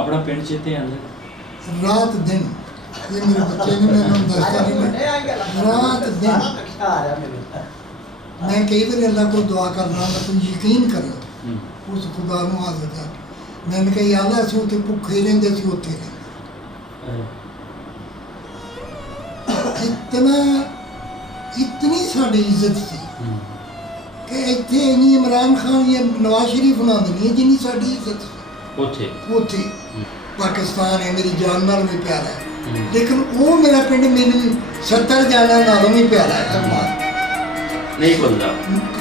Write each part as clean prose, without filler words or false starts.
अपना पिंड चेते आंदा? रात दिन ये मेरे बच्चे ने मैंने दसता नहीं रात दिन मैं कई बार अल्लाह को दुआ करना मैं तुम यकीन करो उस खुदा नूं हाज़िर कर मैंने कहा याद असीं उत्थे भुखे रहिंदे सी उत्थे इतना इतनी साड़ी इज्जत सी कि इत्थे इन्नी इमरान खान या नवाज शरीफ बनाते नहीं है जिन्नी साड़ी इज्जत सी उत्थे पाकिस्तान है मेरी जान नाल भी प्यारा है लेकिन वो मेरा पिंड मैनू 70 जाना नालों भी प्यारा है नहीं भुलदा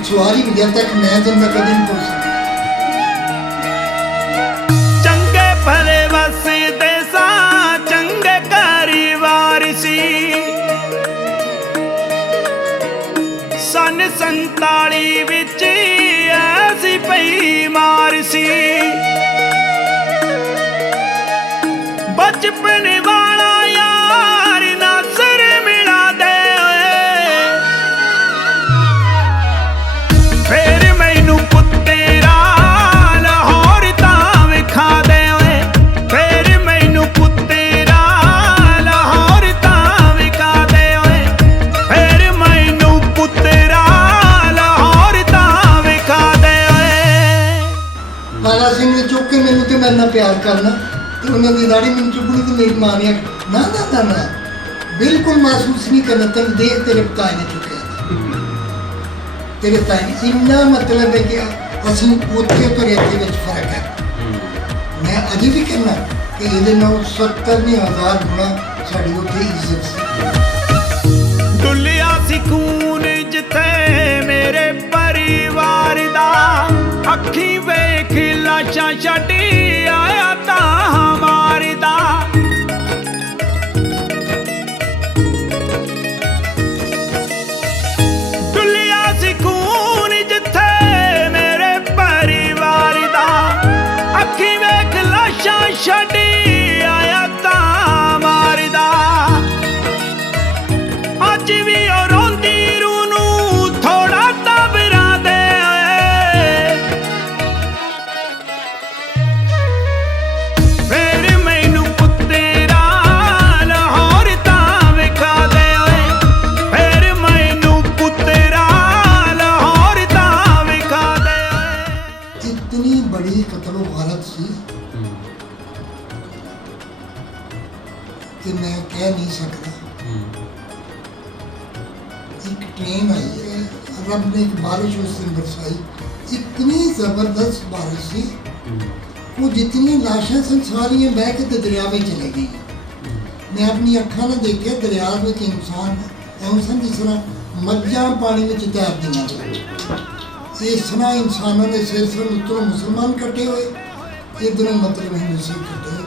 सवारी भी जब तक मैं दिन तक कभी नहीं भूल सकता चंगे भले वसदे सा चंगे परिवार सी सन 47 विच ऐसी पई मार सी बचपन वाला यार नासर मिला दे फिर मैनू पुत्तरा लाहौर तां विखा दे फिर मैनू पुत्तरा लाहौर तां विखा दे फिर मैनू पुत्तरा लाहौर तां विखा दे बाला सिंह ने चुक के मैनू ते मेरे नाल प्यार करना उन्होंने दाढ़ी में चुपनी तो मेरी माँ ने ना ना ना ना बिल्कुल महसूस नहीं करना तेन देख तेरे ताए ने चुके तेरे ताए इन्ना मतलब है कि असी उत्थे तो रेते में फर्क है मैं अभी भी कहना कि ये 70,000 गुना साड़ी उत्थे इज्जत सी डुलिया सी खून जिथे मेरे परिवार दा अखी वेख लाशा छड्डी आया तां मारदा डुलिया सी खून जिथे मेरे परिवार दा अखी वेख लाशा छड्डी आया तां मारदा अज भी और रोंदी रू नू थोड़ा तबरा दे फिर मैनू पुत्तरा लाहौर तां विखा दे फिर मैनू पुत्तरा लाहौर तां विखा दे इतनी बड़ी कत्ल वारत सी कि मैं कह नहीं सकता एक ट्रेन आई है रब ने एक बारिश उस दिन बरसाई इतनी ज़बरदस्त बारिश थी वो जितनी लाशें सन सारियां बह के दरिया में चले गई मैं अपनी अखा ने देखा दरिया में इंसान सन जिस तरह मज्जां पानी में तैर दियां इस तरह इंसानों ने सिर उतरों मुसलमान कटे हुए इधरों मतलब हिंदू सिख कटे हुए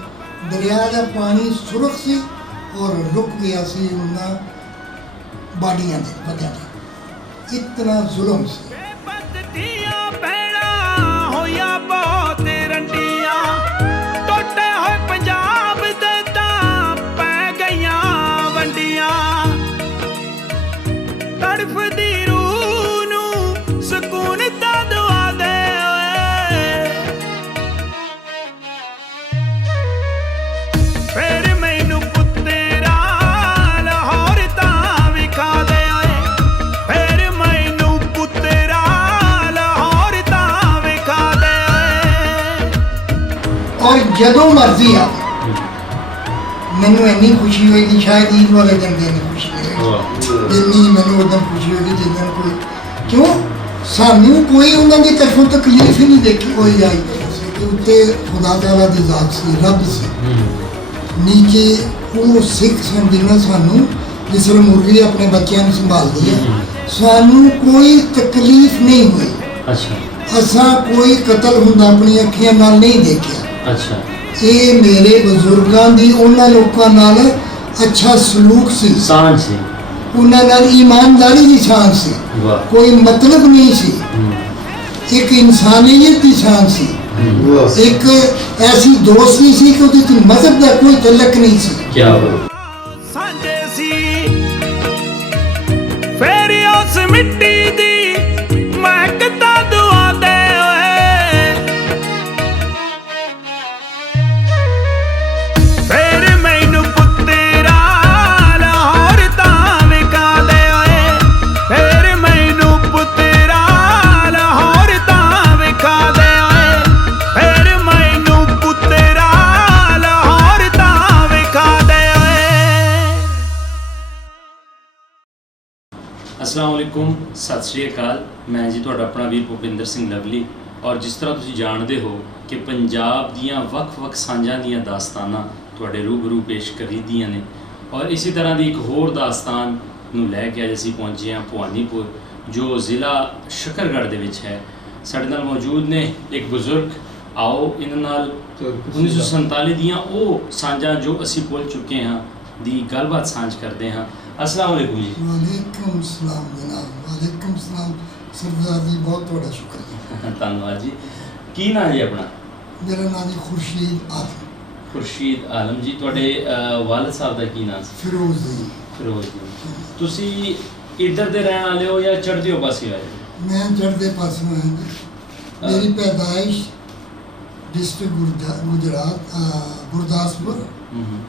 दरिया का पानी सुरख से और रुक गया सी उन्ना बाड़ियां दे वजह नाल इतना जुल्म सी बदतियां भैणा होया बहुत रंडियां टुटे होए पंजाब दे तां पै गईयां वंडियां तड़फदी रूह नूं सकून दा दुआ दे फिर मैनू पुत्तरा लाहौर तां विखा दे फिर मैनू पुत्तरा लाहौर तां विखा दे और जदों मर्जी आ मैनू इन्नी खुशी हुई कि शायद ईद वाले दिन की इन्नी खुशी नहीं जिन्नी मैनू उस दिन खुशी हुई जिस दिन कोई क्यों सानू कोई उन्होंने तरफों तकलीफ ही नहीं देखी कोई आई उत्ते खुदा ताला दी जात सी रब सी नीचे वो सिख सन जिन्हें सानू जिस तरह मुर्गी अपने बच्चों को संभालती है सानू कोई तकलीफ नहीं हुई असा कोई कतल हुंदा अपनी अखियां नाल नहीं देखा ये मेरे बजुर्गों की उन्होंने लोगों नाल अच्छा सलूक सी शान सी उन्होंने नाल ईमानदारी की शान सी कोई मतलब नहीं सी एक इंसानियत की शान सी एक ऐसी दोस्ती सी कि उसकी मजहब का कोई तलक नहीं सी क्या सांझे सी फिर उस मिट्टी दी महकता दुआ दे ਅਸਲਾਮੁਅਲੈकुम ਸਤਿ ਸ਼੍ਰੀ ਅਕਾਲ। ਮੈਂ ਜੀ ਤੁਹਾਡਾ ਆਪਣਾ ਵੀਰ ਭੁਪਿੰਦਰ ਸਿੰਘ ਲਵਲੀ। ਔਰ ਜਿਸ ਤਰ੍ਹਾਂ ਤੁਸੀਂ ਜਾਣਦੇ ਹੋ ਕਿ ਪੰਜਾਬ ਦੀਆਂ ਵੱਖ-ਵੱਖ ਸਾਂਝਾਂ ਦੀਆਂ ਦਾਸਤਾਨਾਂ ਤੁਹਾਡੇ ਰੂਬਰੂ ਪੇਸ਼ ਕਰੀਦੀਆਂ ਨੇ, ਔਰ ਇਸੇ ਤਰ੍ਹਾਂ ਦੀ ਇੱਕ ਹੋਰ ਦਾਸਤਾਨ ਨੂੰ ਲੈ ਕੇ ਅੱਜ ਅਸੀਂ ਪਹੁੰਚੇ ਹਾਂ ਭਵਾਨੀਪੁਰ, ਜੋ ਜ਼ਿਲ੍ਹਾ ਸ਼ਕਰਗੜ੍ਹ ਦੇ ਵਿੱਚ ਹੈ। ਸਾਡੇ ਨਾਲ ਮੌਜੂਦ ਨੇ ਇੱਕ ਬਜ਼ੁਰਗ। ਆਓ ਇਹਨਾਂ ਨਾਲ 1947 ਦੀਆਂ ਉਹ ਸਾਂਝਾਂ ਜੋ ਅਸੀਂ ਭੁੱਲ ਚੁੱਕੇ ਹਾਂ ਦੀ ਗੱਲਬਾਤ ਸਾਂਝ ਕਰਦੇ ਹਾਂ। अस्सलाम वालेकुम जी। वालेकुम सलाम जनाब, वालेकुम सलाम सरदार जी, बहुत ਤੁਹਾਡਾ ਸ਼ੁਕਰੀਆ। ਧੰਨਵਾਦ ਜੀ। ਕੀ ਨਾਂ ਜੀ ਆਪਣਾ? ਮੇਰਾ ਨਾਮ ਜੀ ਖੁਰਸ਼ੀਦ ਆਲਮ। ਖੁਰਸ਼ੀਦ ਆਲਮ ਜੀ। ਤੁਹਾਡੇ ਵਾਲਦ ਸਾਹਿਬ ਦਾ ਕੀ ਨਾਮ ਸੀ? ਫਿਰੋਜ਼ ਜੀ। ਫਿਰੋਜ਼ ਜੀ। ਤੁਸੀਂ ਇੱਧਰ ਦੇ ਰਹਿਣ ਵਾਲੇ ਹੋ ਜਾਂ ਚੜ੍ਹਦੇ ਹੋ ਪਾਸੇ ਆਏ ਹੋ? ਮੈਂ ਚੜ੍ਹਦੇ ਪਾਸੋਂ ਹਾਂ ਜੀ। ਮੇਰੀ ਪੈਦਾਇਸ਼ डिस्ट्रिक्ट गुजरात गुरदासपुर,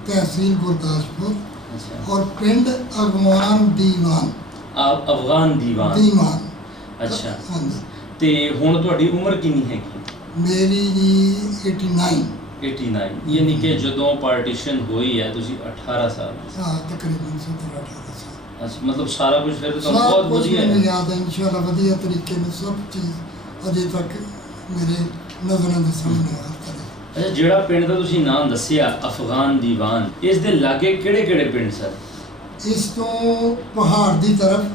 तहसील गुरदासपुर और पिंड अफगान दीवान। अफगान दीवान। दीवान। अच्छा। हाँ जी। ते हुण तुहाडी उम्र कितनी हैगी? मेरी जी 89। 89 यानी कि जदों पार्टीशन हुई है तुसी 18 साल? हाँ, तकरीबन 17-18 साल। अच्छा, मतलब सारा कुछ फिर तो बहुत बढ़िया है। है। याद है इंशाल्लाह बढ़िया तरीके में सब चीज़ अजे तक मेरे नज़रों के सामने आ करे। अच्छा, ਜਿਹੜਾ ਪਿੰਡ ਦਾ ਤੁਸੀਂ ਨਾਮ ਦੱਸਿਆ ਅਫਗਾਨ ਦੀਵਾਨ, ਇਸ ਦੇ ਲਾਗੇ ਕਿਹੜੇ-ਕਿਹੜੇ ਪਿੰਡ ਸਨ? ਇਸ ਤੋਂ ਪਹਾੜ ਦੀ ਤਰਫ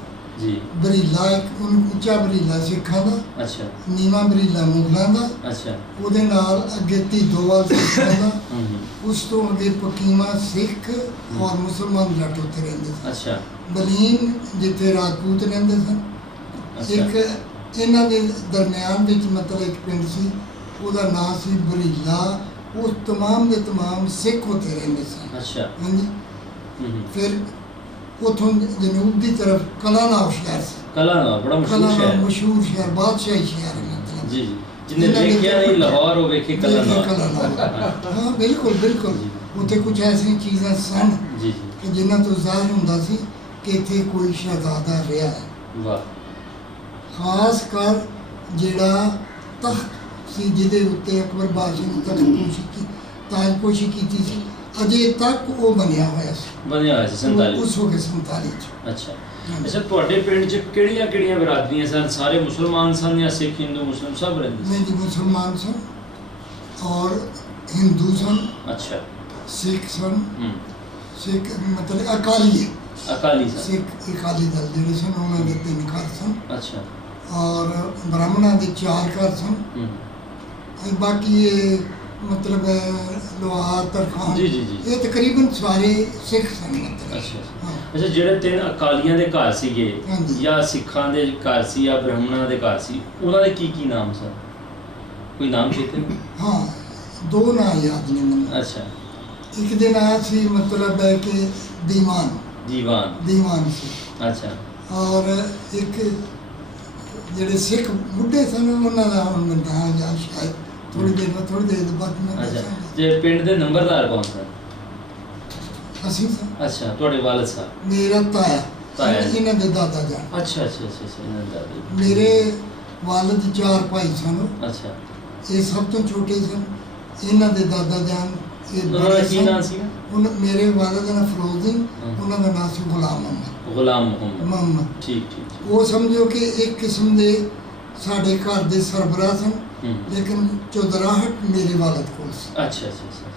ਜੀ ਬਰੀਲਾ, ਇੱਕ ਉੱਚਾ ਬਰੀਲਾ ਸਿੱਖਾਂ ਦਾ, ਅੱਛਾ, ਨੀਵਾਂ ਬਰੀਲਾ ਮੁਗਲਾਂ ਦਾ, ਅੱਛਾ, ਉਹਦੇ ਨਾਲ ਅੱਗੇ ਧੀਦੋਵਾਲ ਸਿੱਖਾਂ ਦਾ, ਉਸ ਤੋਂ ਅੱਗੇ ਪਕੀਮਾ ਸਿੱਖ ਔਰ ਮੁਸਲਮਾਨ ਜੱਟ ਉੱਥੇ ਰਹਿੰਦੇ ਸਨ। ਅੱਛਾ। ਬਲੀਨ ਜਿੱਥੇ ਰਾਜਪੂਤ ਰਹਿੰਦੇ ਸਨ। ਇੱਕ ਇਹਨਾਂ ਦੇ ਦਰਮਿਆਨ ਵਿੱਚ ਮਤਲਬ ਇੱਕ ਪਿੰਡ ਸੀ, ਉਹਦਾ ਨਾਮ ਸੀ ਬਰੀਲਾ। ਉਹ तमाम ਦੇ तमाम ਸਿੱਖ ਉੱਥੇ ਰਹਿੰਦੇ ਸਨ। ਅੱਛਾ। ਹਾਂਜੀ। ਫਿਰ ਉਥੋਂ ਜਨੂਬ ਦੀ ਤਰਫ ਕਲਾਨਾਵ ਸ਼ਹਿਰ ਸੀ। ਕਲਾਨਾਵ ਬੜਾ ਮਸ਼ਹੂਰ ਸ਼ਹਿਰ, ਮਸ਼ਹੂਰ ਸ਼ਹਿਰ, ਬਾਦਸ਼ਾਹੀ ਸ਼ਹਿਰ ਹੈ ਮਤਲਬ। ਜੀ ਜੀ। ਜਿਹਨੇ ਦੇਖਿਆ ਨਹੀਂ ਲਾਹੌਰ ਉਹ ਵੇਖੇ ਕਲਾਨਾਵ। ਹਾਂ, ਬਿਲਕੁਲ ਬਿਲਕੁਲ। ਉੱਥੇ ਕੁਝ ਐਸੀਆਂ ਚੀਜ਼ਾਂ ਸਨ ਜੀ ਜੀ ਕਿ ਜਿਨ੍ਹਾਂ ਤੋਂ ਜ਼ਾਹਿਰ ਹੁੰਦਾ ਸੀ ਕਿ ਇੱਥੇ ਕੋਈ ਸ਼ਹਿਜ਼ਾਦਾ ਰਿਹਾ ਹੈ। ਵਾਹ। ਖਾਸ ਕਰ ਜਿਹੜਾ ਤਖਤ ਸੀ ਜਿਹਦੇ ਉੱਤੇ ਅਕਬਰ ਬਾਦਸ਼ਾਹ ਨੇ ਤਾਜਪੋਸ਼ੀ ਕੀਤੀ ਸੀ, ਅਜੇ ਤੱਕ ਉਹ ਬਣਿਆ ਹੋਇਆ ਸੀ। ਬਣਿਆ ਹੋਇਆ ਸੀ 47 ਉਸ ਵਕਤ 47 ਚ। ਅੱਛਾ। ਅੱਛਾ, ਤੁਹਾਡੇ ਪਿੰਡ 'ਚ ਕਿਹੜੀਆਂ ਬਰਾਦਰੀਆਂ ਸਨ? ਸਾਰੇ ਮੁਸਲਮਾਨ ਸਨ ਜਾਂ ਸਿੱਖ, ਹਿੰਦੂ, ਮੁਸਲਿਮ ਸਭ ਰਹਿੰਦੇ ਸੀ? ਨਹੀਂ ਜੀ, ਮੁਸਲਮਾਨ ਸਨ ਔਰ ਹਿੰਦੂ ਸਨ। ਅੱਛਾ। ਸਿੱਖ ਸਨ। ਸਿੱਖ ਮਤਲਬ ਅਕਾਲੀ ਸਨ। ਸਿੱਖ ਅਕਾਲੀ ਦਲ ਜਿਹੜੇ ਸਨ ਉਹਨਾਂ ਦੇ 3 ਘਰ ਸਨ। ਅੱਛਾ। ਔਰ ਬ੍ਰਾਹਮਣਾਂ ਦੇ 4 ਘਰ ਸਨ। ਬਾਕੀ ਇਹ ਮਤਲਬ ਲੋਹਾਰ ਤਰਖਾਨ, ਜੀ ਜੀ ਜੀ, ਇਹ ਤਕਰੀਬਨ ਸਾਰੇ ਸਿੱਖ ਸਨ ਮਤਲਬ। ਅੱਛਾ। ਅੱਛਾ, ਜਿਹੜੇ 3 ਅਕਾਲੀਆਂ ਦੇ ਘਰ ਸੀਗੇ ਜਾਂ ਸਿੱਖਾਂ ਦੇ ਘਰ ਸੀ ਜਾਂ ਬ੍ਰਾਹਮਣਾਂ ਦੇ ਘਰ ਸੀ, ਉਹਨਾਂ ਦੇ ਕੀ ਨਾਮ ਸਨ? ਕੋਈ ਨਾਮ ਚੇਤੇ? ਹਾਂ, 2 ਨਾਂ ਯਾਦ ਨੇ ਮੈਨੂੰ। ਅੱਛਾ। ਇੱਕ ਦੇ ਨਾਂ ਸੀ ਮਤਲਬ ਹੈ ਕਿ ਦੀਵਾਨ ਸੀ। ਅੱਛਾ। ਔਰ ਇੱਕ ਜਿਹੜੇ ਸਿੱਖ ਬੁੱਢੇ ਸਨ ਉਹਨਾਂ ਦਾ ਹੁਣ ਮੈਂ ਨਾਮ ਯਾਦ ਸ਼ਾਇਦ ਥੋੜੀ ਦੇਰ ਬਾਅਦ ਮੈਂ ਅੱਛਾ। ਤੇ ਪਿੰਡ ਦੇ ਨੰਬਰਦਾਰ ਕੌਣ ਸਨ? ਅਸੀਂ ਸਨ। ਅੱਛਾ, ਤੁਹਾਡੇ ਵਾਲਦ ਸਾਹਿਬ? ਮੇਰਾ ਤਾਇਆ, ਇਹਨਾਂ ਦੇ ਦਾਦਾ ਜਾਨ। ਅੱਛਾ ਅੱਛਾ ਅੱਛਾ ਅੱਛਾ, ਇਹਨਾਂ ਦੇ ਦਾਦਾ। ਮੇਰੇ ਵਾਲਦ 4 ਭਾਈ ਸਨ। ਅੱਛਾ। ਇਹ ਸਭ ਤੋਂ ਛੋਟੇ ਸਨ। ਇਹਨਾਂ ਦੇ ਦਾਦਾ ਜਾਨ ਉਹਨਾਂ ਦਾ ਕੀ ਨਾਮ ਸੀ? ਮੇਰੇ ਵਾਲਦ ਦਾ ਨਾਮ ਫਿਰੋਜ਼ਦੀਨ, ਉਹਨਾਂ ਦਾ ਨਾਮ ਸੀ ਗੁਲਾਮ ਮੁਹੰਮਦ। ਠੀਕ। ਉਹ ਸਮਝੋ ਕਿ ਇੱਕ ਕਿਸਮ ਦੇ ਸਾਡੇ ਘਰ ਦੇ ਸਰਬਰਾਹ ਸਨ, ਲੇਕਿਨ ਚੌਧਰਾਹਟ ਮੇਰੇ ਵਾਲਦ ਕੋਲ ਸੀ। ਅੱਛਾ ਅੱਛਾ ਅੱਛਾ।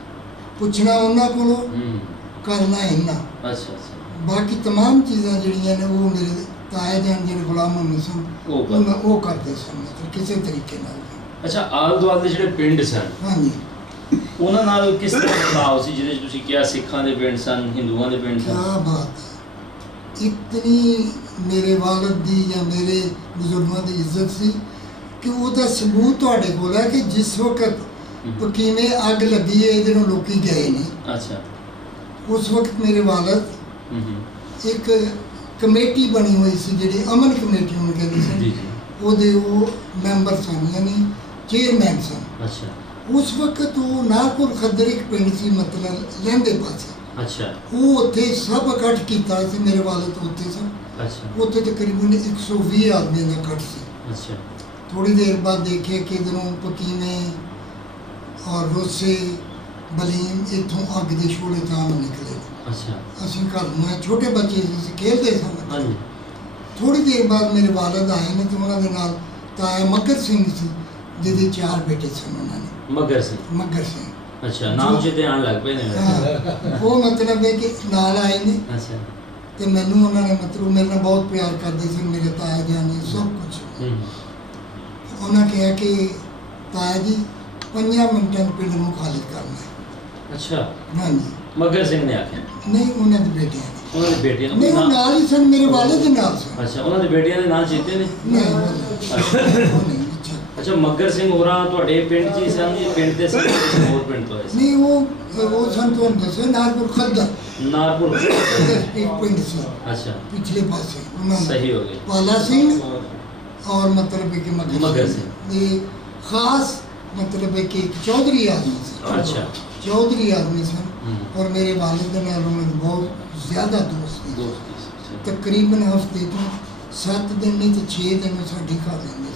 ਪੁੱਛਣਾ ਉਹਨਾਂ ਕੋਲੋਂ, ਕਰਨਾ ਇਹਨਾਂ। ਅੱਛਾ ਅੱਛਾ। ਬਾਕੀ तमाम ਚੀਜ਼ਾਂ ਜਿਹੜੀਆਂ ਨੇ ਉਹ ਮੇਰੇ ਤਾਇਆ ਜਾਨ ਜਿਹੜੇ ਗੁਲਾਮ ਮੁਹੰਮਦ ਸਨ ਉਹ ਕਰਦੇ ਸਨ ਮਤਲਬ ਕਿਸੇ ਤਰੀਕੇ ਨਾਲ। ਅੱਛਾ, ਆਲ ਦੁਆਲ ਦੇ ਜਿਹੜੇ ਪਿੰਡ ਸਨ, ਹਾਂਜੀ, ਉਹਨਾਂ ਨਾਲ ਕਿਸ ਤਰ੍ਹਾਂ ਦਾ ਭਾਵ ਸੀ? ਜਿਹਦੇ 'ਚ ਤੁਸੀਂ ਕਿਹਾ ਸਿੱਖਾਂ ਦੇ ਪਿੰਡ ਸਨ, ਹਿੰਦੂਆਂ ਦੇ ਪਿੰਡ ਸਨ। ਕਿਆ ਬਾਤ ਹੈ। ਇਤਨੀ ਮੇਰੇ ਵਾਲਦ ਦੀ ਜਾਂ ਮੇਰੇ ਬਜ਼ੁਰਗਾਂ ਦੀ ਇੱਜ਼ਤ ਸੀ ਕਿ ਉਹਦਾ ਸਬੂਤ ਤੁਹਾਡੇ ਕੋਲ ਹੈ ਕਿ ਜਿਸ ਵਕਤ ਪਕੀਵੇਂ ਅੱਗ ਲੱਗੀ ਹੈ ਇਹਦੇ ਨੂੰ ਲੋਕੀ ਗਏ ਨੇ। ਅੱਛਾ। ਉਸ ਵਕਤ ਮੇਰੇ ਵਾਲਦ ਇੱਕ ਕਮੇਟੀ ਬਣੀ ਹੋਈ ਸੀ ਜਿਹੜੀ ਅਮਨ ਕਮੇਟੀ ਉਹਨੂੰ ਕਹਿੰਦੇ ਸਨ, ਉਹਦੇ ਉਹ ਮੈਂਬਰ ਸਨ, ਯਾਨੀ ਚੇਅਰਮੈਨ ਸਨ। ਅੱਛਾ। ਉਸ ਵਕਤ ਉਹ ਨਾਗਪੁਰ ਖੱਦਰ ਇੱਕ ਪਿੰਡ ਸੀ ਮਤਲਬ ਲਹਿੰਦੇ ਪਾਸੇ। ਅੱਛਾ। ਉਹ ਉੱਥੇ ਸਭ ਇਕੱਠ ਕੀਤਾ ਸੀ, ਮੇਰੇ ਵਾਲਦ ਉੱਥੇ ਸਨ। ਅੱਛਾ। ਉੱਥੇ ਤਕਰੀਬਨ 120 ਆਦਮੀਆਂ ਦਾ ਇਕੱਠ ਸੀ। ਅੱਛਾ। ਥੋੜੀ ਦੇਰ ਬਾਅਦ ਦੇਖਿਆ ਕਿ ਇੱਧਰੋਂ ਪਕੀਵੇਂ ਔਰ ਰੋਸੇ ਬਲੀਮ ਇੱਥੋਂ ਅੱਗ ਦੇ ਸ਼ੋਲੇ ਤਾਂ ਨਿਕਲੇ। ਅੱਛਾ। ਅਸੀਂ ਘਰ ਨੂੰ ਛੋਟੇ ਬੱਚੇ ਸੀ, ਖੇਡਦੇ ਸਨ। ਹਾਂਜੀ। ਥੋੜੀ ਦੇਰ ਬਾਅਦ ਮੇਰੇ ਵਾਲਦ ਆਏ ਨੇ ਤੇ ਉਹਨਾਂ ਦੇ ਨਾਲ ਤਾਇਆ ਮੱਘਰ ਸਿੰਘ ਸੀ, ਜਿਹਦੇ 4 ਬੇਟੇ ਸਨ ਉਹਨਾਂ ਨੇ। ਮੱਘਰ ਸਿੰਘ। ਮੱਘਰ ਸਿੰਘ, ਅੱਛਾ, ਨਾਮ ਚੇਤੇ ਆਉਣ ਲੱਗ ਪਏ ਨੇ। ਹਾਂ, ਉਹ ਮਤਲਬ ਹੈ ਕਿ ਨਾਲ ਆਏ ਨੇ ਅੱਛਾ। ਤੇ ਮੈਨੂੰ ਉਹਨਾਂ ਨੇ ਮਤਲਬ ਮੇਰੇ ਨਾਲ ਬਹੁਤ ਪਿਆਰ ਕਰਦੇ ਸੀ, ਮੇਰੇ ਤਾਇਆ ਜਾਨ ਨੇ ਸਭ ਕੁਝ। ਉਹਨਾਂ ਕਿਹਾ ਕਿ ਤਾਇਆ ਜੀ 5 ਮਿੰਟਾਂ ਨੂੰ ਪਿੰਡ ਨੂੰ ਖਾਲੀ ਕਰਨਾ ਹੈ। ਅੱਛਾ, ਹਾਂਜੀ। ਮੱਘਰ ਸਿੰਘ ਨੇ ਆਖਿਆ? ਨਹੀਂ, ਉਹਨਾਂ ਦੇ ਬੇਟਿਆਂ ਨੇ। ਉਹਨਾਂ ਦੇ ਬੇਟਿਆਂ ਨਹੀਂ, ਉਹ ਨਾਲ ਹੀ ਸਨ, ਮੇਰੇ ਵਾਲੇ ਦੇ ਨਾਲ ਸਨ। ਅੱਛਾ, ਉਹਨਾਂ ਦੇ ਬੇਟਿਆਂ ਦੇ ਨਾਂ ਚੇਤੇ ਨੇ? ਨਹੀਂ, ਉਹ ਨਹੀਂ। ਅੱਛਾ, ਮੱਘਰ ਸਿੰਘ ਹੋਰਾਂ ਤੁਹਾਡੇ ਪਿੰਡ 'ਚ ਹੀ ਸਨ ਜਾਂ ਪਿੰਡ ਦੇ ਸਨ, ਹੋਰ ਪਿੰਡ ਤੋਂ ਆਏ ਸੀ? ਨਹੀਂ, ਉਹ ਸਨ ਤੁਹਾਨੂੰ ਦੱਸਿਆ ਨਾਰਪੁਰ ਖੱਦਰ। ਨਾਰਪੁਰ ਇੱਕ ਪਿੰਡ ਸੀ ਅੱਛਾ, ਪਿਛਲੇ ਪਾਸੇ। ਉਹਨਾਂ ਦਾ ਸਹੀ ਹੋ ਗਏ। ਪਾਲਾ ਸਿੰਘ और मतलब है कि मगर से ये खास मतलब है कि एक चौधरी आदमी से। अच्छा, चौधरी आदमी से और मेरे वालिद ने उन्होंने बहुत ज़्यादा दोस्त थे। तकरीबन हफ्ते तो 7 दिन नहीं तो 6 दिन में साड़ी खा लेंगे,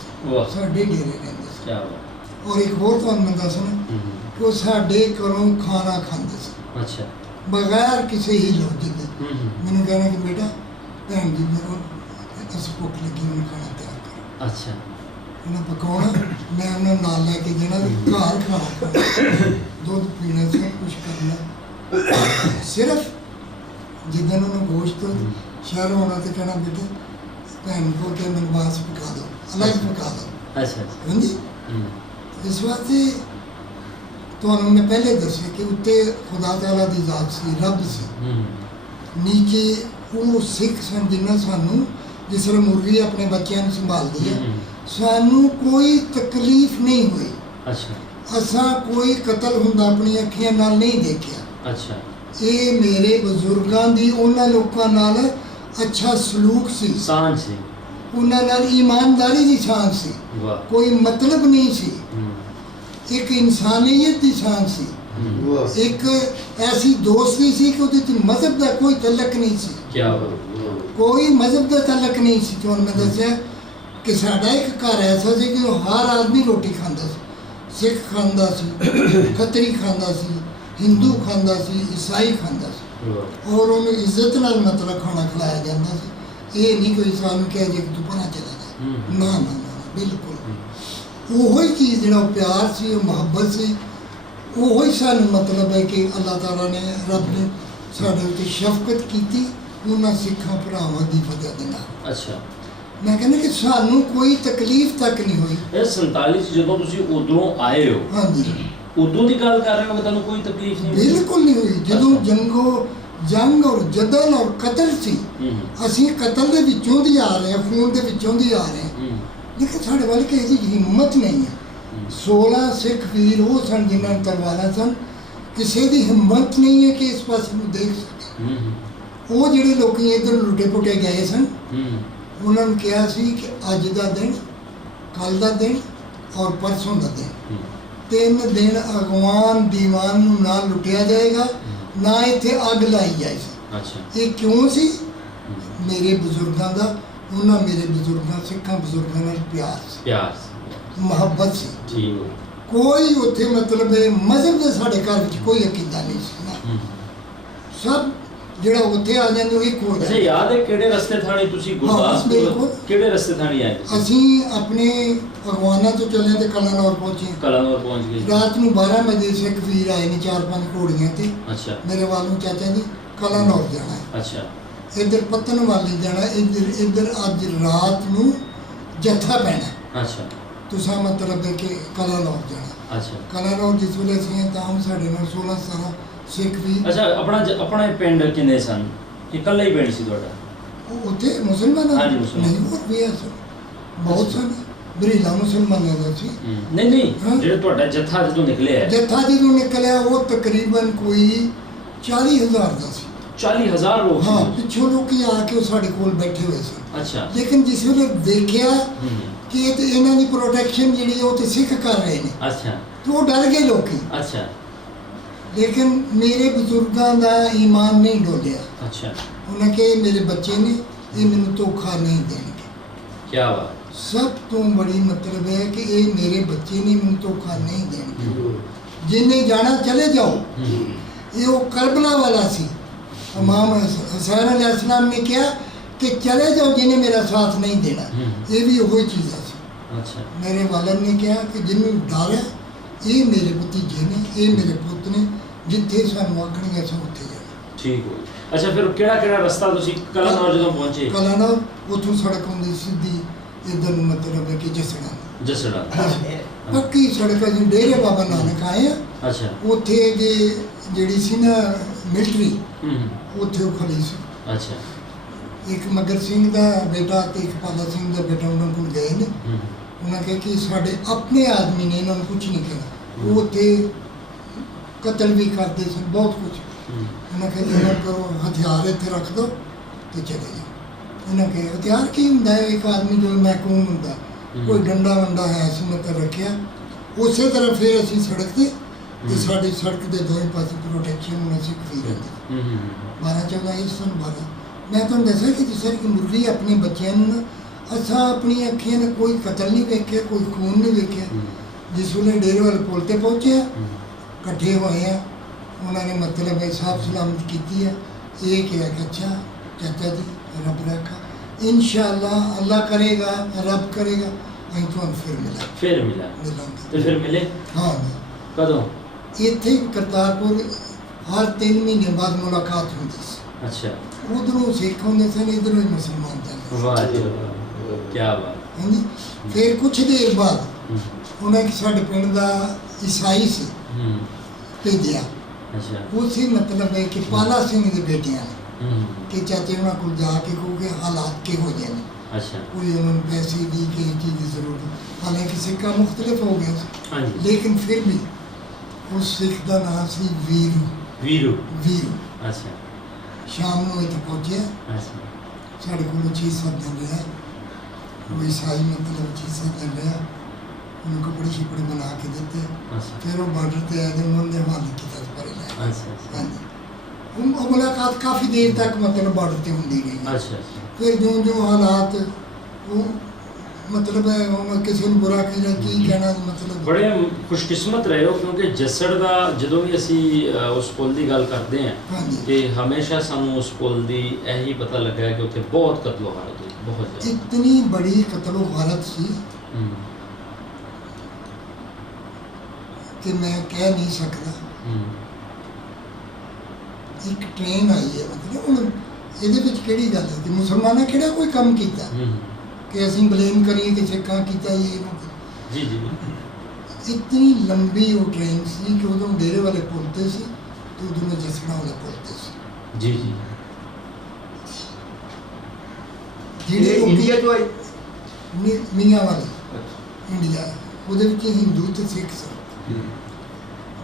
साढ़े डेरे रहते थे। क्या बात। और एक और तो मैं दसना कि वो साढ़े घरों खाना खाते थे। अच्छा, बगैर किसी ही लॉजिक के। मैंने कहना कि बेटा भैन जी मेरे अस भुख लगी, मैंने खाना तैयार करो। अच्छा, उन्हें पकाना, मैं उन्हें नाल लेके जाना, घर खाना, दूध पीना, सब कुछ करना। सिर्फ जिदन उन्हें गोश्त शहर होना तो कहना बेटे भैन को क्या मैंने बांस पका दो, अलग पका दो। अच्छा, हाँ जी। इस वास्ते तो उन्होंने पहले दसे कि उत्ते खुदा ताला दी जात सी, रब सी। नीचे वो सिख सन जिन्हें सानू जिस तरह मुर्गी अपने बच्चों को संभालती है, सानू कोई तकलीफ नहीं हुई। अच्छा, असा कोई कतल हुंदा अपनी अखियां नाल नहीं देखिया। अच्छा, ये मेरे बुजुर्गां दी उन्हां लोकां नाल अच्छा सलूक सी, सांझ सी, उन्हां नाल ईमानदारी दी सांझ सी, वाह, कोई मतलब नहीं सी, एक इंसानियत दी सांझ सी, एक ऐसी दोस्ती सी कि उहदे च मजहब दा कोई तलक नहीं सी। क्या बात। कोई मजहब का तलक नहीं सी। जो मैं दसिया कि साडा एक घर ऐसा सी कि हर आदमी रोटी खाता सी, सिख खाता सी, खतरी खाता सी, हिंदू खाता सी, ईसाई खाता सी, और उन्हें इज्जत नाल मतलब खाना खिलाया जाता सी। ये नहीं कोई सानू कह जे कि तू परा चला जा, ना ना ना, बिल्कुल वो ही चीज़ जो प्यार सी, मुहब्बत सी, वो ही सानू मतलब है कि अल्लाह ताला ने रब ने साडे उत्ते शफकत की उन्होंने सिखा भरावां दी वजह दे नाल। अच्छा, मैं कहना कि सानू कोई तकलीफ तक नहीं हुई। ਇਹ 47 ਚ ਜਦੋਂ ਤੁਸੀਂ ਉਧਰੋਂ ਆਏ ਹੋ, हाँ जी, ਉਦੋਂ ਦੀ ਗੱਲ ਕਰ ਰਹੇ ਹੋ ਕਿ ਤੁਹਾਨੂੰ ਕੋਈ ਤਕਲੀਫ ਨਹੀਂ ਹੋਈ? बिल्कुल नहीं हुई। ਜਦੋਂ जंग और जदल और कतल सी, ਅਸੀਂ कतल ਦੇ ਵਿੱਚੋਂ ਦੀ ਆ ਰਹੇ ਹਾਂ, खून ਦੇ ਵਿੱਚੋਂ ਦੀ ਆ ਰਹੇ ਹਾਂ, लेकिन ਸਾਡੇ ਵੱਲ ਕਿਸੇ ਦੀ ਹਿੰਮਤ ਨਹੀਂ ਹੈ। 16 ਸਿੱਖ ਵੀਰ ਉਹ ਸਨ ਜਿਨ੍ਹਾਂ ਨੂੰ ਤਲਵਾਰਾਂ ਸਨ, ਕਿਸੇ ਦੀ ਹਿੰਮਤ ਨਹੀਂ ਹੈ ਕਿ ਇਸ ਪਾਸੇ ਨੂੰ ਦੇਖ ਸਕੇ। ਉਹ ਜਿਹੜੇ ਲੋਕੀ ਇੱਧਰ ਲੁੱਟੇ ਪੁੱਟੇ ਗਏ ਸਨ, ਉਹਨਾਂ ਨੂੰ ਕਿਹਾ ਸੀ ਕਿ ਅੱਜ ਦਾ ਦਿਨ, ਕੱਲ ਦਾ ਦਿਨ ਔਰ ਪਰਸੋਂ ਦਾ ਦਿਨ, 3 ਦਿਨ ਅਗਵਾਨ ਦੀਵਾਨ ਨੂੰ ਨਾ ਲੁੱਟਿਆ ਜਾਏਗਾ, ਨਾ ਇੱਥੇ ਅੱਗ ਲਾਈ ਜਾਏਗੀ। ਅੱਛਾ, ਇਹ ਕਿਉਂ ਸੀ? ਮੇਰੇ ਬਜ਼ੁਰਗਾਂ ਦਾ, ਉਹਨਾਂ ਮੇਰੇ ਬਜ਼ੁਰਗਾਂ ਸਿੱਖਾਂ ਬਜ਼ੁਰਗਾਂ ਨਾਲ ਪਿਆਰ ਸੀ, ਪਿਆਰ, ਮੁਹੱਬਤ ਸੀ। ਠੀਕ। ਕੋਈ ਉੱਥੇ ਮਤਲਬ ਹੈ ਮਜ਼ਹਬ ਦੇ ਸਾਡੇ ਘਰ ਵਿੱਚ ਕੋਈ ਅਕੀਦਾ ਨਹੀਂ ਸੀ ਨਾ। ਸਭ ਜਿਹੜਾ ਉੱਥੇ ਆ ਜਾਂਦੇ ਉਹ ਇੱਕ ਹੋ ਅੱਛਾ, ਜਾਂਦਾ। ਯਾਦ ਹੈ ਕਿਹੜੇ ਰਸਤੇ ਥਾਣੀ ਤੁਸੀਂ ਗੁਰਦਾਸਪੁਰ, ਬਿਲਕੁਲ। ਕਿਹੜੇ ਰਸਤੇ ਥਾਣੀ ਆਏ ਤੁਸੀਂ? ਅਸੀਂ ਆਪਣੇ ਅਗਵਾਨਾ ਤੋਂ ਚੱਲੇ ਤੇ ਕਲਾਨੌਰ ਪਹੁੰਚੇ। ਕਲਾਨੌਰ ਪਹੁੰਚ ਗਏ। ਰਾਤ ਨੂੰ 12 ਵਜੇ ਸਿੱਖ ਵੀਰ ਆਏ ਨੇ 4-5 ਘੋੜੀਆਂ ਤੇ। ਅੱਛਾ, ਮੇਰੇ ਵੱਲ ਨੂੰ ਚਾਚਾ ਜੀ ਕਲਾਨੌਰ ਜਾਣਾ ਹੈ, ਅੱਛਾ, ਇੱਧਰ ਪਤਨ ਵਾਲੀ ਜਾਣਾ, ਇੱਧਰ ਅੱਜ ਰਾਤ ਨੂੰ ਜੱਥਾ ਪੈਣਾ, ਅੱਛਾ, ਤੁਸੀਂ ਮਤਲਬ ਹੈ ਕਿ ਕਲਾਨੌਰ ਜਾਣਾ। ਅੱਛਾ, ਕਲਾਨੌਰ ਜਿਸ ਵੇਲੇ ਅਸੀਂ ਤਾਂ ਸਾਡੇ ਨਾਲ 16-17 ਸਿੱਖ ਵੀਰ। ਅੱਛਾ, ਆਪਣੇ ਪਿੰਡ ਕਿੰਨੇ ਸਨ? ਇਕੱਲਾ ਹੀ ਪਿੰਡ ਸੀ ਤੁਹਾਡਾ? ਉਹ ਉੱਥੇ ਮੁਸਲਮਾਨ ਹਾਂਜੀ, ਮੁਸਲਮਾਨ। ਨਹੀਂ, ਹੋਰ ਵੀ ਸਨ, ਬਹੁਤ ਸਨ, ਬਰੀਲਾ ਮੁਸਲਮਾਨਾਂ ਦਾ ਸੀ। ਨਹੀਂ, ਜਿਹੜਾ ਤੁਹਾਡਾ ਜੱਥਾ ਜਦੋਂ ਨਿਕਲਿਆ? ਜੱਥਾ ਜਦੋਂ ਨਿਕਲਿਆ ਉਹ ਤਕਰੀਬਨ ਕੋਈ 40,000 ਦਾ ਸੀ। 40,000 ਲੋਕ? ਹਾਂ, ਪਿੱਛੋਂ ਲੋਕੀ ਆ ਕੇ ਉਹ ਸਾਡੇ ਕੋਲ ਬੈਠੇ ਹੋਏ ਸਨ। ਅੱਛਾ, ਲੇਕਿਨ ਜਿਸ ਵੇਲੇ ਦੇਖਿਆ ਕਿ ਇਹ ਤੇ ਇਹਨਾਂ ਦੀ ਪ੍ਰੋਟੈਕਸ਼ਨ ਜਿਹੜੀ ਉਹ ਤੇ ਸਿੱਖ ਕਰ ਰਹੇ ਨੇ, ਅੱਛਾ, ਤੇ ਉਹ ਡਰ ਗਏ ਲੋਕੀ। ਅੱਛਾ, ਲੇਕਿਨ ਮੇਰੇ ਬਜ਼ੁਰਗਾਂ ਦਾ ਈਮਾਨ ਨਹੀਂ ਡੋਲਿਆ। ਅੱਛਾ, ਉਹਨਾਂ ਕਿ ਮੇਰੇ ਬੱਚੇ ਨੇ, ਇਹ ਮੈਨੂੰ ਧੋਖਾ ਨਹੀਂ ਦੇਣਗੇ। ਕੀ ਬਾਤ। ਸਭ ਤੋਂ ਬੜੀ ਮਤਲਬ ਹੈ ਕਿ ਇਹ ਮੇਰੇ ਬੱਚੇ ਨੇ, ਮੈਨੂੰ ਧੋਖਾ ਨਹੀਂ ਦੇਣਗੇ। ਜਿੰਨੇ ਜਾਣਾ ਚਲੇ ਜਾਓ। ਇਹ ਉਹ ਕਰਬਲਾ ਵਾਲਾ ਸੀ। ਇਮਾਮ ਹੁਸੈਨ अलैहिस्सलाम ने किया ਕਿ ਚਲੇ ਜਾਓ ਜਿਹਨੇ ਮੇਰਾ ਸਾਥ ਨਹੀਂ ਦੇਣਾ। ਇਹ ਵੀ ਉਹੀ ਚੀਜ਼ ਹੈ। ਅੱਛਾ ਮੇਰੇ ਵਾਲਦ ਨੇ ਕਿਹਾ ਕਿ ਜਿਹਨੂੰ ਡਰ ਹੈ ਇਹ ਮੇਰੇ ਭਤੀਜੇ ਨੇ, ਇਹ ਮੇਰੇ ਪੁੱਤ ਨੇ, ਜਿੱਥੇ ਸਾਨੂੰ ਆਖਣਗੇ ਅਸੀਂ ਉੱਥੇ ਜਾਣਾ। ਠੀਕ ਹੋ ਗਿਆ। ਅੱਛਾ ਫਿਰ ਕਿਹੜਾ ਰਸਤਾ ਤੁਸੀਂ ਕਲਾਨੌਰ ਜਦੋਂ ਪਹੁੰਚੇ? ਕਲਾਨੌਰ ਉੱਥੋਂ ਸੜਕ ਹੁੰਦੀ ਸਿੱਧੀ ਇੱਧਰ ਨੂੰ, ਮਤਲਬ ਹੈ ਕਿ ਜਸੜਾ ਪੱਕੀ ਸੜਕ ਹੈ। ਡੇਰੇ ਬਾਬਾ ਨਾਨਕ ਆਏ ਆ। ਅੱਛਾ ਉੱਥੇ ਜਿਹੜੀ ਸੀ ਨਾ ਮਿਲਟਰੀ, ਉੱਥੇ ਉਹ ਖੜੀ ਸੀ। ਅੱਛਾ ਇੱਕ ਮਗਰ ਸਿੰਘ ਦਾ ਬੇਟਾ ਤੇ ਇੱਕ ਪਾਲਾ ਸਿੰਘ ਦਾ ਬੇਟਾ ਉਹਨਾਂ ਕੋਲ ਗਏ ਨੇ। ਉਹਨਾਂ ਕਿਹਾ ਕਿ ਸਾਡੇ ਆਪਣੇ ਆਦਮੀ ਨੇ, ਇਹਨਾਂ ਨੂੰ ਕੁਝ ਨਹੀਂ ਕਿਹਾ। ਉਹ ਉੱਥੇ ਕਤਲ ਵੀ ਕਰਦੇ ਸਨ, ਬਹੁਤ ਕੁਝ। ਉਹਨਾਂ ਕਿਹਾ ਇਹਨਾਂ ਕੋਲ ਹਥਿਆਰ ਇੱਥੇ ਰੱਖ ਦਿਓ ਤੇ ਚਲੇ ਜਾਓ। ਉਹਨਾਂ ਕਿਹਾ ਹਥਿਆਰ ਕੀ ਹੁੰਦਾ ਹੈ? ਇੱਕ ਆਦਮੀ ਜੋ ਮਹਿਕੂਮ ਹੁੰਦਾ, ਕੋਈ ਡੰਡਾ ਵੰਡਾ ਹੈ ਸੀ ਮਤਲਬ ਰੱਖਿਆ। ਉਸੇ ਤਰ੍ਹਾਂ ਫਿਰ ਅਸੀਂ ਸੜਕ ਤੇ ਸਾਡੀ ਸੜਕ ਦੇ ਦੋਵੇਂ ਪਾਸੇ ਪ੍ਰੋਟੈਕਸ਼ਨ ਹੁਣ ਅਸੀਂ ਖਰੀ ਰਹਿੰਦੇ 12-14 ਸਨ 12। ਮੈਂ ਤੁਹਾਨੂੰ ਦੱਸਿਆ ਕਿ ਜਿਸ ਤਰ੍ਹਾਂ ਕਿ ਮੁਰਗੀ ਆਪਣੇ ਬੱਚਿਆਂ ਨੂੰ ਨਾ, ਅਸਾਂ ਆਪਣੀਆਂ ਅੱਖੀਆਂ ਨੇ ਕੋਈ ਕਤਲ ਨਹੀਂ ਵੇਖਿਆ, ਕੋਈ ਖੂਨ ਨਹੀਂ ਵੇਖਿਆ। ਜਿਸ ਵੇਲੇ ਡੇਰੇ ਵਾਲੇ ਪੁਲ ਤੇ ਪਹੁੰਚੇ ਇਕੱਠੇ ਹੋਏ ਆ, ਉਹਨਾਂ ਨੇ ਮਤਲਬ ਹੈ ਸਾਫ ਸਲਾਮਤ ਕੀਤੀ ਹੈ। ਇਹ ਕਿਹਾ ਕਿ ਅੱਛਾ ਚਾਚਾ ਜੀ ਰੱਬ ਰੱਖਾ, ਇਨਸ਼ਾਅੱਲਾ ਅੱਲਾ ਕਰੇਗਾ, ਰੱਬ ਕਰੇਗਾ ਅਸੀਂ ਤੁਹਾਨੂੰ ਫਿਰ ਮਿਲਾਂਗੇ। ਤੇ ਫਿਰ ਮਿਲੇ? ਹਾਂ। ਕਦੋਂ? ਇੱਥੇ ਕਰਤਾਰਪੁਰ ਹਰ 3 ਮਹੀਨੇ ਬਾਅਦ ਮੁਲਾਕਾਤ ਹੁੰਦੀ ਸੀ। ਅੱਛਾ ਉਧਰੋਂ ਸਿੱਖ ਹੁੰਦੇ ਸਨ, ਇੱਧਰੋਂ ਹੀ ਮੁਸਲਮਾਨ ਜਾਂਦੇ। ਵਾਹ ਜੀ ਕੀ ਬਾਤ। ਹਾਂਜੀ। ਫਿਰ ਕੁਛ ਦੇਰ ਬਾਅਦ ਉਹਨਾਂ ਕਿ ਸਾਡੇ ਪਿੰਡ ਦਾ ਈਸਾਈ ਸੀ ਭੇਜਿਆ। ਅੱਛਾ ਉਹ ਸੀ ਮਤਲਬ ਹੈ ਕਿ ਪਾਲਾ ਸਿੰਘ ਦੇ ਬੇਟਿਆਂ ਨੇ ਕਿ ਚਾਚੇ ਉਹਨਾਂ ਕੋਲ ਜਾ ਕੇ ਕਹੋਗੇ ਹਾਲਾਤ ਕਿਹੋ ਜਿਹੇ ਨੇ। ਅੱਛਾ ਕੋਈ ਉਹਨਾਂ ਨੂੰ ਪੈਸੇ ਦੀ ਕਿਸੇ ਚੀਜ਼ ਦੀ ਜ਼ਰੂਰਤ, ਹਾਲਾਂਕਿ ਸਿੱਕਾ ਮੁਖਤਲਿਫ ਹੋ ਗਿਆ ਸੀ। ਹਾਂਜੀ। ਲੇਕਿਨ ਫਿਰ ਵੀ ਉਸ ਸਿੱਖ ਦਾ ਨਾਮ ਸੀ ਵੀਰੂ। ਅੱਛਾ ਸ਼ਾਮ ਨੂੰ ਇੱਥੇ ਪਹੁੰਚਿਆ। ਅੱਛਾ ਸਾਡੇ ਕੋਲ 6-7 ਦਿਨ ਰਿਹਾ। ਉਹ ਈਸਾਈ ਮਤਲਬ 6-7 ਦਿਨ ਰਿਹਾ। ਉਹਨੂੰ ਕੱਪੜੇ ਛਿਪੜੇ ਬਣਾ ਕੇ ਦਿੱਤੇ। ਅੱਛਾ ਫਿਰ ਉਹ ਬਾਰਡਰ ਤੇ ਆਏ ਤੇ ਉਹਨਾਂ ਦੇ ਹਵਾਲੇ ਕੀਤਾ ਪਰੇ ਲੈ। ਅੱਛਾ ਹਾਂਜੀ। ਉਹ ਮੁਲਾਕਾਤ ਕਾਫੀ ਦੇਰ ਤੱਕ ਮਤਲਬ ਬਾਰਡਰ ਤੇ ਹੁੰਦੀ ਰਹੀ। ਅੱਛਾ ਫਿਰ ਜਿਉਂ ਹਾਲਾਤ ਉਹ ਮਤਲਬ ਹੈ ਉਹ ਕਿਸੇ ਨੂੰ ਬੁਰਾ ਕਹਿਣਾ ਕੀ ਕਹਿਣਾ ਮਤਲਬ। ਬੜੇ ਖੁਸ਼ਕਿਸਮਤ ਰਹੇ ਹੋ ਕਿਉਂਕਿ ਜੱਸੜ ਦਾ ਜਦੋਂ ਵੀ ਅਸੀਂ ਉਸ ਪੁਲ ਦੀ ਗੱਲ ਕਰਦੇ ਹਾਂ ਹਾਂਜੀ ਤੇ ਹਮੇਸ਼ਾ ਸਾਨੂੰ ਉਸ ਪੁਲ ਦੀ ਇਹੀ ਪਤਾ ਲੱਗਾ ਕਿ ਉੱਥੇ ਬਹੁਤ ਕਤਲੋ ਹਾਲਤ ਹੋਈ, ਬਹੁਤ ਜ਼ਿਆਦਾ। ਇਤਨੀ ਬੜੀ ਕਤਲੋ ਹਾਲਤ ਸੀ ਕਿ ਮੈਂ ਕਹਿ ਨਹੀਂ ਸਕਦਾ। ਇੱਕ ਟ੍ਰੇਨ ਆਈ ਹੈ ਮਤਲਬ ਹੁਣ ਇਹਦੇ ਵਿੱਚ ਕਿਹੜੀ ਗੱਲ ਹੈ ਕਿ ਮੁਸਲਮਾਨਾਂ ਕਿਹੜਾ ਕੋਈ ਕੰਮ ਕੀਤਾ ਕਿ ਅਸੀਂ ਬਲੇਮ ਕਰੀਏ ਕਿ ਸਿੱਖਾਂ ਕੀਤਾ ਇਹ। ਜੀ ਜੀ ਇਤਨੀ ਲੰਬੀ ਉਹ ਟ੍ਰੇਨ ਸੀ ਕਿ ਉਦੋਂ ਡੇਰੇ ਵਾਲੇ ਪੁਲ ਤੇ ਸੀ ਤੇ ਉਦੋਂ ਜਸੜਾ ਵਾਲੇ ਪੁਲ ਤੇ ਸੀ। ਜੀ ਜੀ ਜਿਹੜੇ ਇੰਡੀਆ ਤੋਂ ਆਏ ਮੀਆਂ ਵਾਲੇ ਇੰਡੀਆ, ਉਹਦੇ ਵਿੱਚ ਹਿੰਦੂ ਤੇ ਸਿੱਖ ਸਨ।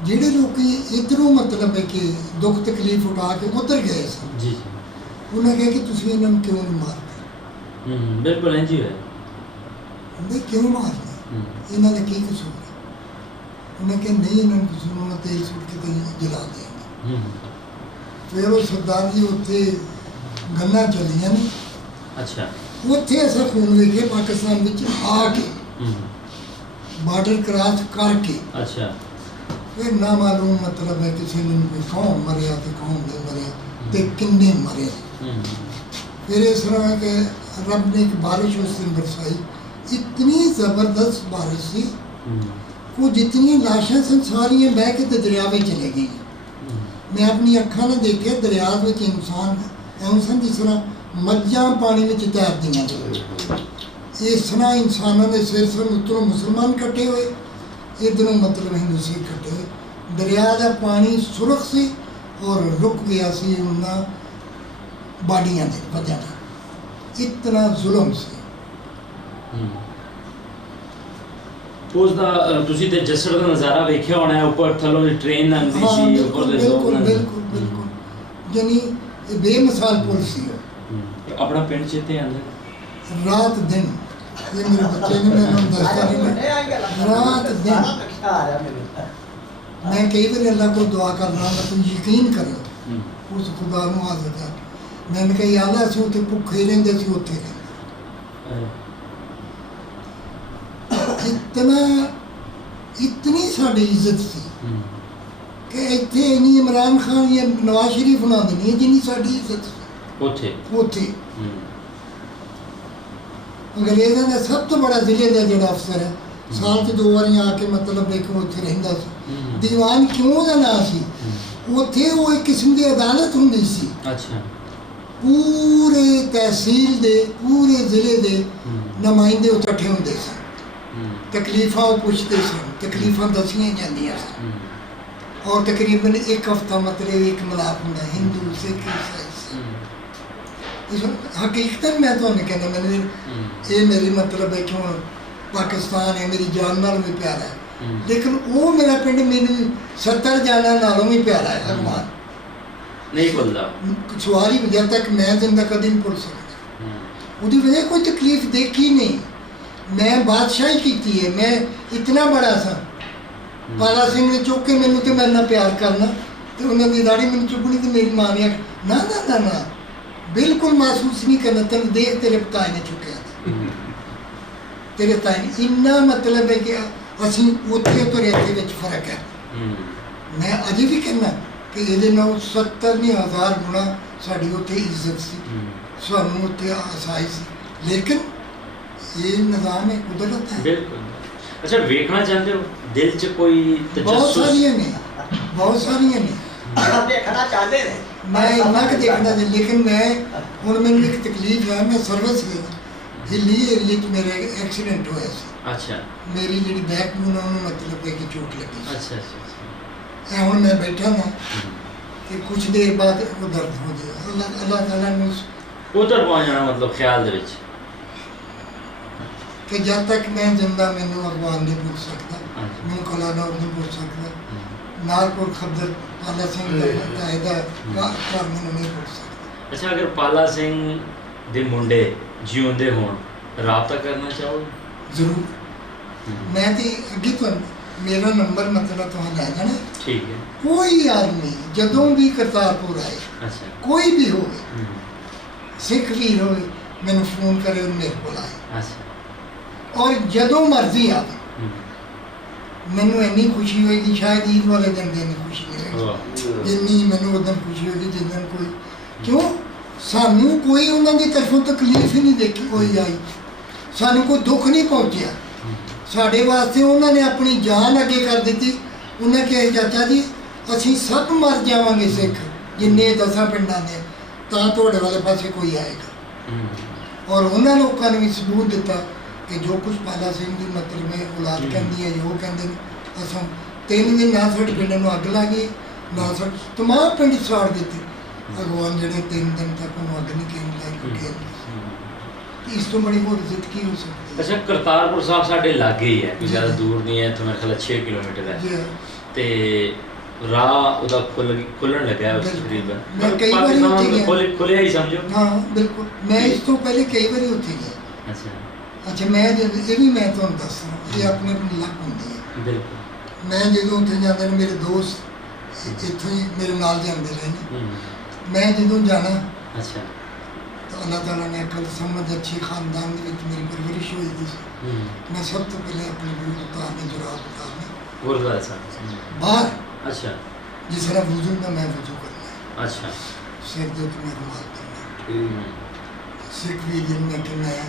ਜਿਹੜੇ ਲੋਕ ਇੱਧਰੋਂ ਮਤਲਬ ਹੈ ਕਿ ਦੁੱਖ ਤਕਲੀਫ ਉਠਾ ਕੇ ਉੱਧਰ ਗਏ ਸਨ। ਜੀ ਉਹਨਾਂ ਕਿਹਾ ਕਿ ਤੁਸੀਂ ਇਹਨਾਂ ਨੂੰ ਕਿਉਂ ਨਹੀਂ ਮਾਰਦੇ? ਬਿਲਕੁਲ ਇੰਝ ਹੀ ਹੋਇਆ। ਨਹੀਂ ਕਿਉਂ ਮਾਰਨਾ, ਇਹਨਾਂ ਦਾ ਕੀ ਕਸੂਰ ਹੈ? ਉਹਨੇ ਕਿਹਾ ਨਹੀਂ ਇਹਨਾਂ ਨੂੰ ਕਸੂਰ, ਉਹਨਾਂ ਤੇਲ ਸੁੱਟ ਕੇ ਤੇ ਜਲਾ ਦਿਆਂਗੇ। ਫਿਰ ਉਹ ਸਰਦਾਰ ਜੀ ਉੱਥੇ ਗੱਲਾਂ ਚੱਲੀਆਂ ਨੇ। ਅੱਛਾ ਉੱਥੇ ਅਸਾਂ ਖੂਨ ਵੇਖੇ ਪਾਕਿਸਤਾਨ ਵਿੱਚ ਆ ਕੇ ਬਾਰਡਰ ਕ੍ਰਾਸ ਕਰਕੇ। ਅੱਛਾ ਫਿਰ ਨਾ ਮਾਲੂਮ ਮਤਲਬ ਹੈ ਕਿਸੇ ਨੂੰ ਕੋਈ ਕੌਣ ਮਰਿਆ ਤੇ ਕੌਣ ਨਹੀਂ ਮਰਿਆ ਤੇ ਕਿੰਨੇ ਮਰੇ। ਫਿਰ ਇਸ ਤਰ੍ਹਾਂ ਹੈ ਕਿ ਰੱਬ ਨੇ ਇੱਕ ਬਾਰਿਸ਼ ਉਸ ਦਿਨ ਬਰਸਾਈ, ਇਤਨੀ ਜ਼ਬਰਦਸਤ ਬਾਰਿਸ਼ ਸੀ ਉਹ ਜਿਤਨੀਆਂ ਲਾਸ਼ਾਂ ਸਨ ਸਾਰੀਆਂ ਬਹਿ ਕੇ ਤੇ ਦਰਿਆ ਵਿੱਚ ਚਲੇ ਗਈਆਂ। ਮੈਂ ਆਪਣੀ ਅੱਖਾਂ ਨਾਲ ਦੇਖਿਆ ਦਰਿਆ ਵਿੱਚ ਇਨਸਾਨ ਐਵੇਂ ਸਨ ਜਿਸ ਤਰ੍ਹਾਂ ਮੱਝਾਂ ਪਾਣੀ ਵਿੱਚ ਤੈਰਦੀਆਂ। ਇਸ ਤਰ੍ਹਾਂ ਇਨਸਾਨਾਂ ਦੇ ਸਿਰ ਸਨ, ਉੱਤਰੋਂ ਮੁਸਲਮਾਨ ਇਕੱਠੇ ਹੋਏ, ਇੱਧਰੋਂ ਮਤਲਬ ਹਿੰਦੂ ਸਿੱਖ ਇਕੱਠੇ ਹੋਏ। ਦਰਿਆ ਦਾ ਪਾਣੀ ਸੁਰਖ ਸੀ ਔਰ ਰੁਕ ਗਿਆ ਸੀ ਉਹਨਾਂ ਬਾਡੀਆਂ ਦੇ ਵਜ੍ਹਾ ਨਾਲ। ਇਤਨਾ ਜ਼ੁਲਮ ਸੀ। ਉਸ ਦਾ ਤੁਸੀਂ ਤੇ ਜੱਸੜ ਦਾ ਨਜ਼ਾਰਾ ਵੇਖਿਆ ਹੋਣਾ, ਉੱਪਰ ਥੱਲੋਂ ਦੀ ਟ੍ਰੇਨ ਲੰਘਦੀ ਸੀ, ਉੱਪਰ ਦੇ ਲੋਕ ਬਿਲਕੁਲ ਯਾਨੀ ਇਹ ਬੇਮਿਸਾਲ ਪੁਲ ਸੀ। ਆਪਣਾ ਪਿੰਡ ਚੇਤੇ ਆਉਂਦਾ? ਰਾਤ ਦਿਨ ਇਹ ਮੇਰੇ ਬੱਚੇ ਨੇ ਮੈਨੂੰ ਦੱਸਤਾ ਨਹੀਂ, ਰਾਤ ਦਿਨ ਮੈਂ ਕਈ ਵਾਰ ਅੱਲਾਹ ਕੋਲ ਦੁਆ ਕਰਨਾ, ਮੈਂ ਤੁਸੀਂ ਯਕੀਨ ਕਰਿਓ ਉਸ ਖੁਦਾ ਨੂੰ ਹਾਜ਼ਰ ਕਰ। ਮੈਂ ਕਿਹਾ ਯਾ ਅੱਲਾਹ ਅਸੀਂ ਉੱਥੇ ਭੁੱਖੇ ਰਹਿੰਦੇ ਸੀ, ਉੱਥੇ ਰਹਿੰਦੇ। ਇਤਨੀ ਸਾਡੀ ਇੱਜ਼ਤ ਸੀ ਕਿ ਇੱਥੇ ਇੰਨੀ ਇਮਰਾਨ ਖਾਨ ਜਾਂ ਨਵਾਜ਼ ਸ਼ਰੀਫ ਨਾ ਦੇਣੀ ਜਿੰਨੀ ਸਾਡੀ ਇੱਜ਼ਤ ਸੀ ਉੱਥੇ। ਅੰਗਰੇਜ਼ਾਂ ਦਾ ਸਭ ਤੋਂ ਬੜਾ ਜ਼ਿਲ੍ਹੇ ਦਾ ਜਿਹੜਾ ਅਫਸਰ ਹੈ, ਸਾਲ 'ਚ 2 ਵਾਰੀ ਆ ਕੇ ਮਤਲਬ ਇੱਕ ਉੱਥੇ ਰਹਿੰਦਾ ਸੀ। ਦੀਵਾਨ ਕਿਉਂ ਉਹਦਾ ਨਾਂ ਸੀ? ਉੱਥੇ ਉਹ ਇੱਕ ਕਿਸਮ ਦੀ ਅਦਾਲਤ ਹੁੰਦੀ ਸੀ। ਅੱਛਾ। ਪੂਰੇ ਤਹਿਸੀਲ ਦੇ ਪੂਰੇ ਜ਼ਿਲ੍ਹੇ ਦੇ ਨੁਮਾਇੰਦੇ ਇਕੱਠੇ ਹੁੰਦੇ ਸਨ। ਤਕਲੀਫਾਂ ਉਹ ਪੁੱਛਦੇ ਸਨ, ਤਕਲੀਫਾਂ ਦੱਸੀਆਂ ਜਾਂਦੀਆਂ ਸਨ। ਔਰ ਤਕਰੀਬਨ ਇੱਕ ਹਫ਼ਤਾ ਮਤਲਬ ਇੱਕ ਮਿਲਾਪ ਹੁੰਦਾ, ਹਿੰਦੂ ਸਿੱਖ ਈਸਾਈ। ਇਸ ਹਕੀਕਤਨ ਮੈਂ ਤੁਹਾਨੂੰ ਕਹਿੰਦਾ, ਮੈਨੂੰ ਇਹ ਮੇਰੀ ਮਤਲਬ ਹੈ ਕਿ ਪਾਕਿਸਤਾਨ ਹੈ ਮੇਰੀ ਜਾਨ ਨਾਲ ਵੀ ਪਿਆਰਾ ਹੈ, ਲੇਕਿਨ ਉਹ ਮੇਰਾ ਪਿੰਡ ਮੈਨੂੰ 70 ਜਾਨਾਂ ਨਾਲੋਂ ਵੀ ਪਿਆਰਾ ਹੈ। ਅਰਮਾਨ ਨਹੀਂ ਭੁੱਲਦਾ। ਸਵਾਰੀ ਜਦ ਤੱਕ ਮੈਂ ਜ਼ਿੰਦਾ ਕਦੀ ਨਹੀਂ ਭੁੱਲ ਸਕਦਾ। ਉਹਦੀ ਵਜ੍ਹਾ ਕੋਈ ਤਕਲੀਫ ਦੇਖੀ ਨਹੀਂ। ਮੈਂ ਬਾਦਸ਼ਾਹੀ ਕੀਤੀ ਹੈ। ਮੈਂ ਇਤਨਾ ਬੜਾ ਸਾਂ, ਪਾਲਾ ਸਿੰਘ ਨੇ ਚੁੱਕ ਕੇ ਮੈਨੂੰ ਤੇ ਮੇਰੇ ਨਾਲ ਪਿਆਰ ਕਰਨਾ, ਤੇ ਉਹਨਾਂ ਦੀ ਦਾੜੀ ਮੈਨੂੰ ਚੁੱਕਣੀ, ਤੇ ਮੇਰੀ ਮਾਂ ਨੇ ਨਾ ਨਾ ਨਾ ਨਾ ਬਿਲਕੁਲ ਮਹਿਸੂਸ ਨਹੀਂ ਕਰਨਾ, ਤੈਨੂੰ ਦੇਖ ਤੇਰੇ ਪਿਤਾ ਨੇ ਚੁੱਕਿਆ, ਤੇਰੇ ਤਾਏ ਨੇ। ਇੰਨਾ ਮਤਲਬ ਹੈ ਕਿ ਅਸੀਂ ਉੱਥੇ ਤੋਂ ਇੱਥੇ ਵਿੱਚ ਫਰਕ ਹੈ। ਮੈਂ ਅਜੇ ਵੀ ਕਹਿੰਦਾ ਕਿ ਇਹਦੇ ਨਾਲ 70 ਨਹੀਂ 1000 ਗੁਣਾ ਸਾਡੀ ਉੱਥੇ ਇੱਜ਼ਤ ਸੀ, ਸਾਨੂੰ ਉੱਥੇ ਆਸਾਈ ਸੀ। ਲੇਕਿਨ ਇਹ ਨਿਜ਼ਾਮ ਹੈ, ਕੁਦਰਤ ਹੈ। ਬਿਲਕੁਲ। ਅੱਛਾ, ਵੇਖਣਾ ਚਾਹੁੰਦੇ ਹੋ ਦਿਲ 'ਚ ਕੋਈ ਬਹੁਤ ਸਾਰੀਆਂ ਨੇ, ਬਹੁਤ ਸਾਰੀਆਂ ਨੇ। ਦੇਖਣਾ ਚਾਹਦੇ ਨੇ, ਮੈਂ ਇੰਨਾ ਕੁ ਦੇਖਣਾ ਸੀ, ਲੇਕਿਨ ਮੈਂ ਹੁਣ ਮੈਨੂੰ ਇੱਕ ਤਕਲੀਫ ਹੈ। ਮੈਂ ਸਰਵਿਸ ਹਿੱਲੀ ਏਰੀਏ 'ਚ ਮੇਰਾ ਐਕਸੀਡੈਂਟ ਹੋਇਆ ਸੀ। ਅੱਛਾ। ਮੇਰੀ ਜਿਹੜੀ ਬੈਕ ਬੋਨ ਉਹਨੂੰ ਮਤਲਬ ਹੈ ਕਿ ਚੋਟ ਲੱਗੀ ਸੀ। ਅੱਛਾ ਅੱਛਾ। ਇਹ ਹੁਣ ਮੈਂ ਬੈਠਾ ਹਾਂ ਤੇ ਕੁਝ ਦੇਰ ਬਾਅਦ ਉਹ ਦਰਦ ਹੋ ਜਾਏਗਾ। ਅੱਲਾਹ ਤਾਲਾ ਨੂੰ ਉਧਰ ਪਹੁੰਚ ਜਾਣਾ, ਮਤਲਬ ਖਿਆਲ ਦੇ ਵਿੱਚ ਕਿ ਜਦ ਤੱਕ ਮੈਂ ਜ਼ਿੰਦਾ ਮੈਨੂੰ ਅਗਵਾਨ ਨਹੀਂ ਪੁੱਛ ਸਕਦਾ, ਮੈਨੂੰ ਕਲਾਨਾ ਨਹੀਂ ਪੁੱਛ ਸਕਦਾ, ਨਾਲਪੁਰ ਖਬਰ ਪਾਲਾ ਸਿੰਘ ਦਾ ਇਹਦਾ ਘਰ ਮੈਨੂੰ ਨਹੀਂ ਪੁੱਛ ਸਕਦਾ। ਅੱਛਾ, ਅਗਰ ਪਾਲਾ ਸਿੰਘ ਦੇ ਮੁੰਡੇ ਜਿਉਂਦੇ ਹੋਣ, ਰਾਬਤਾ ਕਰਨਾ ਚਾਹੋਗੇ? ਜ਼ਰੂਰ। ਮੈਂ ਤੇ ਅੱਗੇ ਤੁਹਾਨੂੰ ਮੇਰਾ ਨੰਬਰ ਮਤਲਬ ਤੁਹਾਨੂੰ ਲੈ ਜਾਣਾ। ਠੀਕ ਹੈ। ਕੋਈ ਆਦਮੀ ਜਦੋਂ ਵੀ ਕਰਤਾਰਪੁਰ ਆਏ, ਅੱਛਾ। ਕੋਈ ਵੀ ਹੋਵੇ, ਸਿੱਖ ਵੀਰ ਹੋਵੇ, ਮੈਨੂੰ ਫੋਨ ਕਰੇ ਔਰ ਮੇਰੇ ਕੋਲ ਆਏ। ਅੱਛਾ। ਔਰ ਜਦੋਂ ਮਰਜ਼ੀ ਆਵੇ। ਮੈਨੂੰ ਇੰਨੀ ਖੁਸ਼ੀ ਹੋਏਗੀ, ਸ਼ਾਇਦ ਈਦ ਵਾਲੇ ਦਿਨ ਦੀ ਇੰਨੀ ਖੁਸ਼ੀ ਨਹੀਂ ਹੋਏਗੀ ਜਿੰਨੀ ਮੈਨੂੰ ਉਦੋਂ ਖੁਸ਼ੀ ਹੋਏਗੀ ਜਿਸ ਦਿਨ ਕੋਈ, ਕਿਉਂ ਸਾਨੂੰ ਕੋਈ ਉਹਨਾਂ ਦੀ ਤਰਫੋਂ ਤਕਲੀਫ ਹੀ ਨਹੀਂ ਦੇਖੀ ਕੋਈ ਆਈ, ਸਾਨੂੰ ਕੋਈ ਦੁੱਖ ਨਹੀਂ ਪਹੁੰਚਿਆ। ਸਾਡੇ ਵਾਸਤੇ ਉਹਨਾਂ ਨੇ ਆਪਣੀ ਜਾਨ ਅੱਗੇ ਕਰ ਦਿੱਤੀ। ਉਹਨਾਂ ਕਿਹਾ ਚਾਚਾ ਜੀ ਅਸੀਂ ਸਭ ਮਰ ਜਾਵਾਂਗੇ ਸਿੱਖ ਜਿੰਨੇ 10 ਪਿੰਡਾਂ ਦੇ, ਤਾਂ ਤੁਹਾਡੇ ਵਾਲੇ ਪਾਸੇ ਕੋਈ ਆਏਗਾ। ਔਰ ਉਹਨਾਂ ਲੋਕਾਂ ਨੇ ਵੀ ਸਬੂਤ ਦਿੱਤਾ ਕਿ ਜੋ ਕੁਝ ਪਾਲਾ ਸਿੰਘ ਦੀ ਮਤਲਬ ਹੈ ਔਲਾਦ ਕਹਿੰਦੀ ਹੈ, ਉਹ ਕਹਿੰਦੇ ਨੇ ਅਸਾਂ 3 ਦਿਨ ਨਾ ਸਾਡੇ ਪਿੰਡ ਨੂੰ ਅੱਗ ਲੱਗੀ, ਨਾ ਸਾਡੇ ਤਮਾਮ ਪਿੰਡ ਸਾੜ ਦਿੱਤੇ। ਭਗਵਾਨ ਜਿਹੜੇ 3 ਦਿਨ ਤੱਕ ਉਹਨੂੰ ਅੱਗ ਨਹੀਂ ਲੱਗੀ। ਇਸ ਤੋਂ ਬੜੀ ਹੋਰ ਇੱਜ਼ਤ ਕੀ ਹੋ ਸਕਦੀ ਹੈ? ਅੱਛਾ, ਕਰਤਾਰਪੁਰ ਸਾਹਿਬ ਸਾਡੇ ਲਾਗੇ ਹੀ ਹੈ, ਕੋਈ ਜ਼ਿਆਦਾ ਦੂਰ ਨਹੀਂ ਹੈ, ਇੱਥੋਂ ਮੇਰੇ ਖਿਆਲ 6 ਕਿਲੋਮੀਟਰ ਹੈ। ਜੀ ਤੇ ਰਾਹ ਉਹਦਾ ਖੁੱਲਣ ਲੱਗਾ ਹੈ ਉਸ ਤਕਰੀਬਨ। ਮੈਂ ਕਈ ਵਾਰੀ ਉੱਥੇ ਗਿਆ। ਖੁੱਲਿਆ ਹੀ ਸਮਝੋ। ਹਾਂ ਬਿਲਕੁਲ। ਮੈਂ ਇਸ ਤੋਂ ਪਹਿਲੇ ਕਈ ਵਾਰੀ ਉੱਥੇ ਗਿਆ। ਅੱਛਾ। ਅੱਛਾ, ਮੈਂ ਜਦ ਇਹ ਵੀ ਮੈਂ ਤੁਹਾਨੂੰ ਦੱਸਣਾ, ਇਹ ਆਪਣੇ ਆਪਣੇ ਲੱਕ ਹੁੰਦੀ ਹੈ। ਬਿਲਕੁਲ। ਮੈਂ ਜਦੋਂ ਉੱਥੇ ਜਾਂਦਾ ਨੇ, ਮੇਰੇ ਦੋਸਤ ਇੱਥੋਂ ਹੀ ਮੇਰੇ ਨਾਲ ਜਾਂਦੇ ਰਹੇ ਨੇ। ਮੈਂ ਜਦੋਂ ਜਾਣਾ, ਅੱਛਾ, ਤਾਂ ਅੱਲਾਹ ਤਾਲਾ ਨੇ ਅਕਲ ਸਮਝ ਅੱਛੀ ਖਾਨਦਾਨ ਦੇ ਵਿੱਚ ਮੇਰੀ ਪਰਵਰਿਸ਼ ਹੋਈ ਸੀ। ਮੈਂ ਸਭ ਤੋਂ ਪਹਿਲੇ ਆਪਣੇ ਬੂਟ ਉਤਾਰਨੇ, ਜੁਰਾਬ ਉਤਾਰਨੇ ਗੁਰਦੁਆਰਾ ਸਾਹਿਬ ਬਾਹਰ। ਅੱਛਾ। ਜਿਸ ਤਰ੍ਹਾਂ ਵਜ਼ੂ ਦਾ ਮੈਂ ਵਜ਼ੂ ਕਰਨਾ, ਅੱਛਾ। ਸਿਰ ਦੇ ਉੱਤੇ ਮੈਂ ਰੁਮਾਲ ਕਰਨਾ, ਸਿੱਖ ਵੀ ਜਿੰਨਾ ਕਿ ਮੈਂ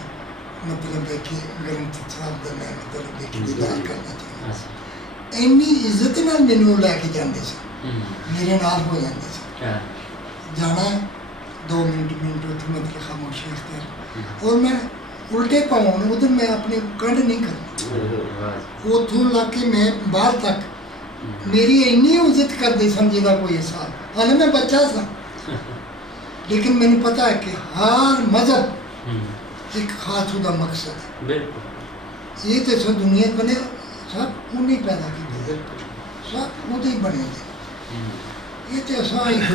ਮਤਲਬ ਹੈ ਕਿ ਗ੍ਰੰਥ ਸਾਹਿਬ ਦਾ ਮੈਂ ਮਤਲਬ ਹੈ ਕਿ ਦੀਦਾਰ ਕਰਨਾ ਚਾਹੁੰਦਾ। ਅੱਛਾ। ਇੰਨੀ ਇੱਜ਼ਤ ਨਾਲ ਮੈਨੂੰ ਲੈ ਕੇ ਜਾਂਦੇ ਸੀ, ਮੇਰੇ ਨਾਲ ਹੋ ਜਾਂਦੇ ਸੀ। ਜਾਣਾ 2 ਮਿੰਟ ਉੱਥੇ ਮਤਲਬ ਖਾਮੋਸ਼ੀ ਅਖਤਿਆਰ, ਔਰ ਮੈਂ ਉਲਟੇ ਪਾਉਣ ਉਧਰ ਮੈਂ ਆਪਣੇ ਕੰਢ ਨਹੀਂ ਕਰਨੀ। ਉੱਥੋਂ ਲਾ ਕੇ ਮੈਂ ਬਾਹਰ ਤੱਕ ਮੇਰੀ ਇੰਨੀ ਇੱਜ਼ਤ ਕਰਦੇ ਸਨ ਜਿਹਦਾ ਕੋਈ ਹਿਸਾਬ। ਹਾਲੇ ਮੈਂ ਬੱਚਾ ਸਾਂ, ਲੇਕਿਨ ਮੈਨੂੰ ਪਤਾ ਹੈ ਕਿ ਹਰ ਮਜ਼ਹਬ ਇੱਕ ਖਾਸ ਉਹਦਾ ਮਕਸਦ ਹੈ। ਬਿਲਕੁਲ। ਇਹ ਤੇ ਸੋ ਦੁਨੀਆ ਬਣੇ ਸਭ ਉਹਨੇ ਪੈਦਾ ਕੀਤੀ, ਸਭ ਉਹਦੇ ਹੀ ਬਣੇ ਨੇ। ਇਹ ਤੇ ਅਸਾਂ ਇੱਕ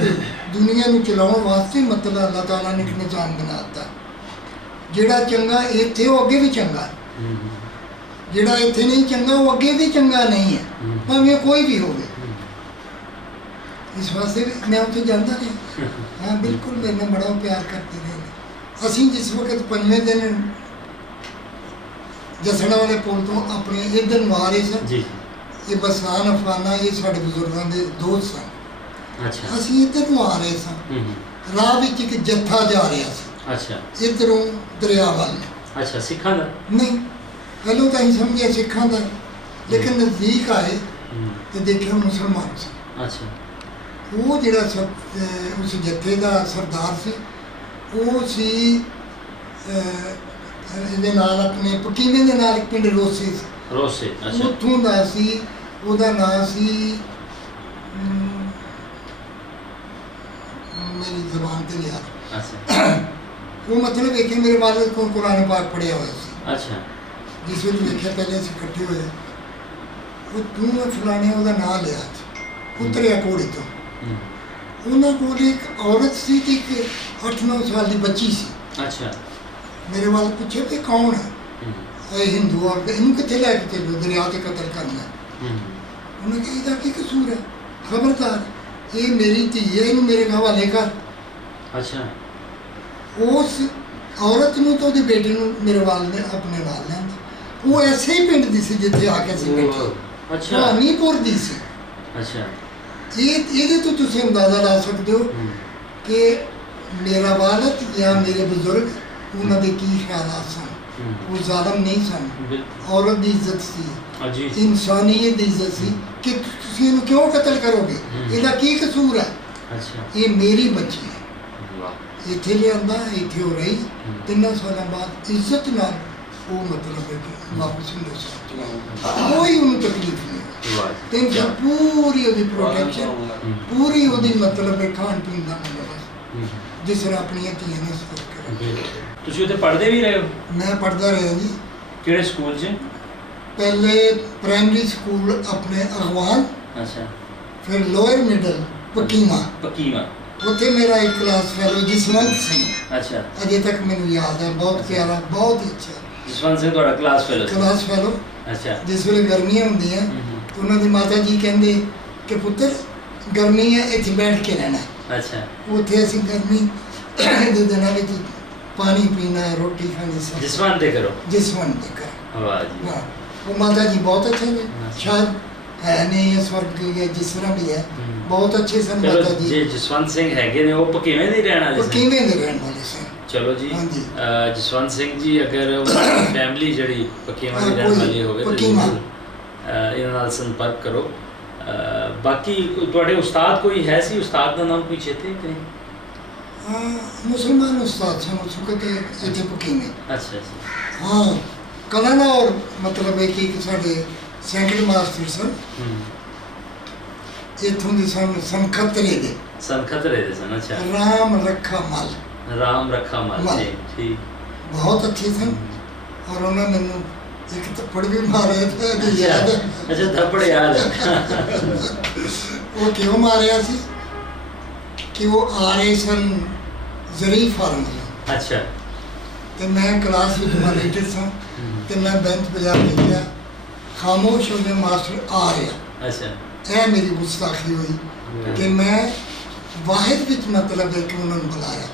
ਦੁਨੀਆ ਨੂੰ ਚਲਾਉਣ ਵਾਸਤੇ ਮਤਲਬ ਅੱਲਾਹ ਤਾਲਾ ਨੇ ਇੱਕ ਨਿਜ਼ਾਮ ਬਣਾ ਦਿੱਤਾ। ਜਿਹੜਾ ਚੰਗਾ ਇੱਥੇ ਉਹ ਅੱਗੇ ਵੀ ਚੰਗਾ, ਜਿਹੜਾ ਇੱਥੇ ਨਹੀਂ ਚੰਗਾ ਉਹ ਅੱਗੇ ਵੀ ਚੰਗਾ ਨਹੀਂ ਹੈ, ਭਾਵੇਂ ਕੋਈ ਵੀ ਹੋਵੇ। ਇਸ ਵਾਸਤੇ ਮੈਂ ਉੱਥੇ ਜਾਂਦਾ ਰਿਹਾ। ਹਾਂ ਬਿਲਕੁਲ, ਮੇਰੇ ਨਾਲ ਬੜਾ ਪਿਆਰ ਕਰਦੇ ਰਹੇ। ਅਸੀਂ ਜਿਸ ਵਕਤ 5ਵੇਂ ਦਿਨ ਜਸੜਾ ਵਾਲੇ ਪੁਲ ਤੋਂ ਆਪਣੇ ਇੱਧਰ ਨੂੰ ਆ ਰਹੇ ਸਾਂ, ਇਹ ਬਸਾਨ ਅਫਗਾਨਾ, ਇਹ ਸਾਡੇ ਬਜ਼ੁਰਗਾਂ ਦੇ ਦੋਸਤ ਸਨ। ਅੱਛਾ। ਅਸੀਂ ਇੱਧਰ ਨੂੰ ਆ ਰਹੇ ਸਾਂ, ਰਾਹ ਵਿੱਚ ਇੱਕ ਜੱਥਾ ਜਾ ਰਿਹਾ ਸੀ। ਅੱਛਾ। ਇੱਧਰੋਂ ਦਰਿਆ ਵੱਲ। ਅੱਛਾ, ਸਿੱਖਾਂ ਦਾ? ਨਹੀਂ, ਪਹਿਲੋਂ ਤਾਂ ਅਸੀਂ ਸਮਝਿਆ ਸਿੱਖਾਂ ਦਾ, ਲੇਕਿਨ ਨਜ਼ਦੀਕ ਆਏ ਤੇ ਦੇਖਿਆ ਮੁਸਲਮਾਨ ਸੀ। ਅੱਛਾ। ਉਹ ਜਿਹੜਾ ਉਸ ਜੱਥੇ ਦਾ ਸਰਦਾਰ ਸੀ, ਉਹ ਸੀ ਇਹਦੇ ਨਾਲ ਆਪਣੇ ਪਕੀਵੇਂ ਦੇ ਨਾਲ ਇੱਕ ਪਿੰਡ ਰੋਸੇ ਸੀ। ਰੋਸੇ, ਅੱਛਾ। ਉੱਥੋਂ ਦਾ ਸੀ, ਉਹਦਾ ਨਾਂ ਸੀ ਮੇਰੀ ਜ਼ਬਾਨ ਤੇ ਨਹੀਂ ਆ ਰਿਹਾ। ਅੱਛਾ। ਉਹ ਮਤਲਬ ਵੇਖੇ ਮੇਰੇ ਵਾਲਿਦ ਕੋਲ ਕੁਰਾਨ ਪਾਕ ਪੜ੍ਹਿਆ ਹੋਇਆ ਸੀ। ਅੱਛਾ। ਜਿਸ ਵੇਲੇ ਵੇਖਿਆ ਪਹਿਲੇ ਅਸੀਂ ਇਕੱਠੇ ਹੋਏ, ਉਹ ਤੂੰ ਫਲਾਣੇ ਉਹਦਾ ਨਾਂ ਲਿਆ, ਉਤਰਿਆ ਘੋੜੇ ਤੋਂ। ਉਹਨਾਂ ਕੋਲ ਇੱਕ ਔਰਤ ਸੀ ਤੇ ਇੱਕ 8-9 ਸਾਲ ਦੀ ਬੱਚੀ ਸੀ। ਅੱਛਾ। ਮੇਰੇ ਵੱਲ ਪੁੱਛਿਆ ਵੀ ਕੌਣ ਹੈ ਇਹ ਹਿੰਦੂ ਔਰਤ, ਇਹਨੂੰ ਕਿੱਥੇ ਲੈ ਕੇ ਚੱਲੋ, ਦਰਿਆ ਤੇ ਕਤਲ ਕਰਨਾ। ਉਹਨੇ ਕਿਹਾ ਇਹਦਾ ਕੀ ਕਸੂਰ ਹੈ, ਖਬਰਦਾਰ ਇਹ ਮੇਰੀ ਧੀ ਹੈ, ਇਹਨੂੰ ਮੇਰੇ ਹਵਾਲੇ ਕਰ। ਅੱਛਾ। ਉਸ ਔਰਤ ਨੂੰ ਤਾਂ ਉਹਦੇ ਬੇਟੇ ਨੂੰ ਮੇਰੇ ਵਾਲ ਨੇ ਆਪਣੇ ਨਾਲ ਲਿਆਂਦਾ। ਉਹ ਐਸੇ ਹੀ ਪਿੰਡ ਦੀ ਸੀ ਜਿੱਥੇ ਆ ਕੇ ਸੀ ਬੈਠੇ। ਅੱਛਾ। ਭਾਨੀਪੁਰ ਦੀ ਸੀ। ਅੱਛਾ। ਇਹਦੇ ਤੋਂ ਤੁਸੀਂ ਅੰਦਾਜ਼ਾ ਲਾ ਸਕਦੇ ਹੋ ਕਿ ਮੇਰਾ ਵਾਲਦ ਜਾਂ ਮੇਰੇ ਬਜ਼ੁਰਗ ਉਹਨਾਂ ਦੇ ਕੀ ਖਿਆਲਾਤ ਸਨ। ਉਹ ਜ਼ਾਲਮ ਨਹੀਂ ਸਨ, ਔਰਤ ਦੀ ਇੱਜ਼ਤ ਸੀ, ਇਨਸਾਨੀਅਤ ਦੀ ਇੱਜ਼ਤ ਸੀ ਕਿ ਤੁਸੀਂ ਇਹਨੂੰ ਕਿਉਂ ਕਤਲ ਕਰੋਗੇ, ਇਹਦਾ ਕੀ ਕਸੂਰ ਹੈ। ਅੱਛਾ। ਇਹ ਮੇਰੀ ਬੱਚੀ ਹੈ। ਇੱਥੇ ਲਿਆਂਦਾ, ਇੱਥੇ ਹੋ ਰਹੀ। 3 ਸਾਲਾਂ ਬਾਅਦ ਇੱਜ਼ਤ ਨਾਲ ਉਹ ਮਤਲਬ ਹੈ ਕਿ ਵਾਪਸ ਹਿੰਦੁਸਤਾਨ ਕੋਈ ਉਹਨੂੰ ਤਕਲੀਫ ਨਹੀਂ। 3 ਸਾਲ ਪੂਰੀ ਉਹਦੀ ਪ੍ਰੋਟੈਕਸ਼ਨ, ਪੂਰੀ ਉਹਦੀ ਮਤਲਬ ਹੈ ਖਾਣ ਪੀਣ ਦਾ ਬੰਦੋਬਸਤ, ਜਿਸ ਤਰ੍ਹਾਂ ਆਪਣੀਆਂ ਧੀਆਂ ਨੂੰ ਸਪੋਰਟ ਕਰੇ। ਤੁਸੀਂ ਉੱਥੇ ਪੜ੍ਹਦੇ ਵੀ ਰਹੇ ਹੋ? ਮੈਂ ਪੜ੍ਹਦਾ ਰਿਹਾ ਜੀ। ਕਿਹੜੇ ਸਕੂਲ 'ਚ? ਪਹਿਲੇ ਪ੍ਰਾਇਮਰੀ ਸਕੂਲ ਆਪਣੇ ਅਗਵਾਨ, ਅੱਛਾ। ਫਿਰ ਲੋਅਰ ਮਿਡਲ ਪਕੀਮਾ। ਪਕੀਮਾ। ਉੱਥੇ ਮੇਰਾ ਇੱਕ ਕਲਾਸ ਫੈਲੋ ਜਸਵੰਤ ਸਿੰਘ, ਅੱਛਾ। ਅਜੇ ਤੱਕ ਮੈਨੂੰ ਯਾਦ ਹੈ, ਬਹੁਤ ਪਿਆਰਾ, ਬਹੁਤ ਹੀ ਅੱਛਾ। ਜਸਵੰਤ ਸਿੰਘ ਤੁਹਾਡਾ ਕਲਾਸ ਫੈਲੋ ਸੀ? Class fellow. ਅੱਛਾ। ਜਿਸ ਵੇਲੇ ਗਰਮੀਆਂ ਹੁੰਦੀਆਂ ਤਾਂ ਉਹਨਾਂ ਦੀ ਮਾਤਾ ਜੀ ਕਹਿੰਦੇ ਕਿ ਪੁੱਤਰ ਗਰਮੀ ਹੈ, ਇੱਥੇ ਬੈਠ ਕੇ ਰਹਿਣਾ। ਅੱਛਾ। ਉੱਥੇ ਅਸੀਂ ਗਰਮੀ ਦੇ ਦਿਨਾਂ ਵਿੱਚ ਪਾਣੀ ਪੀਣਾ, ਰੋਟੀ ਖਾਣੀ ਸਭ ਜਸਵੰਤ ਦੇ ਕਰੋ? ਜਸਵੰਤ ਦੇ ਕਰੋ। ਵਾਹ ਜੀ। ਹਾਂ, ਉਹ ਮਾਤਾ ਜੀ ਬਹੁਤ ਅੱਛੇ ਨੇ, ਸ਼ਾਇਦ ਹੈ ਨਹੀਂ ਇਸ ਵਰਗ ਗਏ, ਜਿਸ ਤਰ੍ਹਾਂ ਵੀ ਹੈ, ਬਹੁਤ ਅੱਛੇ ਸਨ ਮਾਤਾ ਜੀ। ਜੇ ਜਸਵੰਤ ਸਿੰਘ ਹੈਗੇ ਨੇ, ਉਹ ਪਕੀਵੇਂ ਦੇ ਰਹਿਣ ਵਾਲੇ ਸਨ? ਪਕੀਵੇਂ ਦੇ ਰਹਿਣ ਵਾਲੇ ਸਨ। ਚਲੋ ਜੀ। ਜਸਵੰਤ ਸਿੰਘ ਜੀ, ਅਗਰ ਫੈਮਿਲੀ ਜਿਹੜੀ ਪਕੀਵਾਂ ਦੀ ਰਹਿਣ ਵਾਲੀ ਹੋਵੇ ਤਾਂ ਇਹਨਾਂ ਨਾਲ ਸੰਪਰਕ ਕਰੋ। ਬਾਕੀ ਤੁਹਾਡੇ ਉਸਤਾਦ ਕੋਈ ਹੈ ਸੀ? ਉਸਤਾਦ ਦਾ ਨਾਮ ਕੋਈ ਚੇਤੇ ਕਿ ਨਹੀਂ? ਮੁਸਲਮਾਨ ਉਸਤਾਦ ਸਨ ਉਸ ਵਕਤ ਇੱਥੇ ਪਕੀਵੇਂ। ਅੱਛਾ ਜੀ। ਹਾਂ, ਕਲਾਨਾ ਔਰ ਮਤਲਬ ਹੈ ਕਿ ਸਾਡੇ ਸੈਂਕੜੇ ਮਾਸਟਰ ਸਨ ਇੱਥੋਂ ਦੇ ਸਨ, ਸਨਖਤਰੇ ਦੇ। ਸਨਖਤਰੇ ਦੇ ਸਨ, ਅੱਛਾ। ਰਾਮ ਰੱਖਾ ਮਲ। ਰਾਮ ਰੱਖਾ ਮਲ ਜੀ, ਠੀਕ। ਬਹੁਤ ਅੱਛੇ ਸਨ ਔਰ ਉਹਨਾਂ ਮੈਨੂੰ ਇੱਕ ਥੱਪੜ ਵੀ ਮਾਰਿਆ ਤੇ ਯਾਦ ਹੈ। ਅੱਛਾ, ਥੱਪੜ ਯਾਦ ਹੈ। ਉਹ ਕਿਉਂ ਮਾਰਿਆ ਸੀ ਕਿ ਉਹ ਆ ਰਹੇ ਸਨ ਜ਼ਰੀਫ ਫਾਰਮ ਤੋਂ। ਅੱਛਾ। ਤੇ ਮੈਂ ਕਲਾਸ ਵਿੱਚ ਮੋਨੀਟਰ ਸਾਂ ਤੇ ਮੈਂ ਬੈਂਚ ਬਜਾ ਦੇਖਿਆ, ਖਾਮੋਸ਼ ਹੋ ਗਿਆ, ਮਾਸਟਰ ਆ ਰਿਹਾ। ਅੱਛਾ। ਇਹ ਮੇਰੀ ਗੁਸਤਾਖੀ ਹੋਈ ਕਿ ਮੈਂ ਵਾਹਿਦ ਵਿੱਚ ਮਤਲਬ ਹੈ ਕਿ ਉਹਨਾਂ ਨੂੰ ਬੁਲਾਇਆ,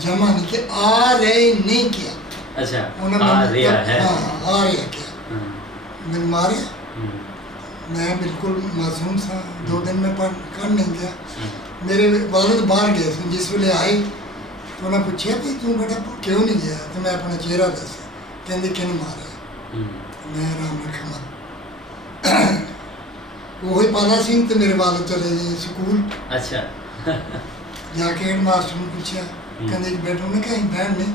ਜਮਾ ਨਹੀਂ ਕਿ ਆ ਰਹੇ ਨਹੀਂ ਕਿਹਾ। ਅੱਛਾ, ਆ ਰਿਹਾ ਹੈ। ਹਾਂ, ਆ ਰਿਹਾ ਕਿਹਾ। ਮੈਨੂੰ ਮਾਰਿਆ। ਮੈਂ ਬਿਲਕੁਲ ਮਾਸੂਮ ਸਾਂ। 2 ਦਿਨ ਮੈਂ ਪੜ੍ਹਨ ਨਹੀਂ ਗਿਆ। ਮੇਰੇ ਵਾਲਿਦ ਬਾਹਰ ਗਏ ਸੀ। ਜਿਸ ਵੇਲੇ ਆਏ ਤਾਂ ਉਹਨਾਂ ਪੁੱਛਿਆ ਕਿ ਤੂੰ ਬੇਟਾ ਕਿਉਂ ਨਹੀਂ ਗਿਆ, ਤੇ ਮੈਂ ਆਪਣਾ ਚਿਹਰਾ ਦੱਸਿਆ। ਕਹਿੰਦੇ ਕਿਹਨੂੰ ਮਾਰਿਆ? ਮੈਂ ਰਾਮ ਰੱਖਾ ਉਹ ਹੀ ਪਾਲਾ ਸਿੰਘ ਤੇ ਮੇਰੇ ਵਾਲਿਦ ਚਲੇ ਗਏ ਸਕੂਲ। ਅੱਛਾ। ਜਾ ਕੇ ਹੈਡ ਮਾਸਟਰ ਨੂੰ ਪੁੱਛਿਆ, ਕਹਿੰਦੇ ਬੇਟਾ ਉਹਨੇ ਕਿਹਾ ਬਹਿਣ ਨੇ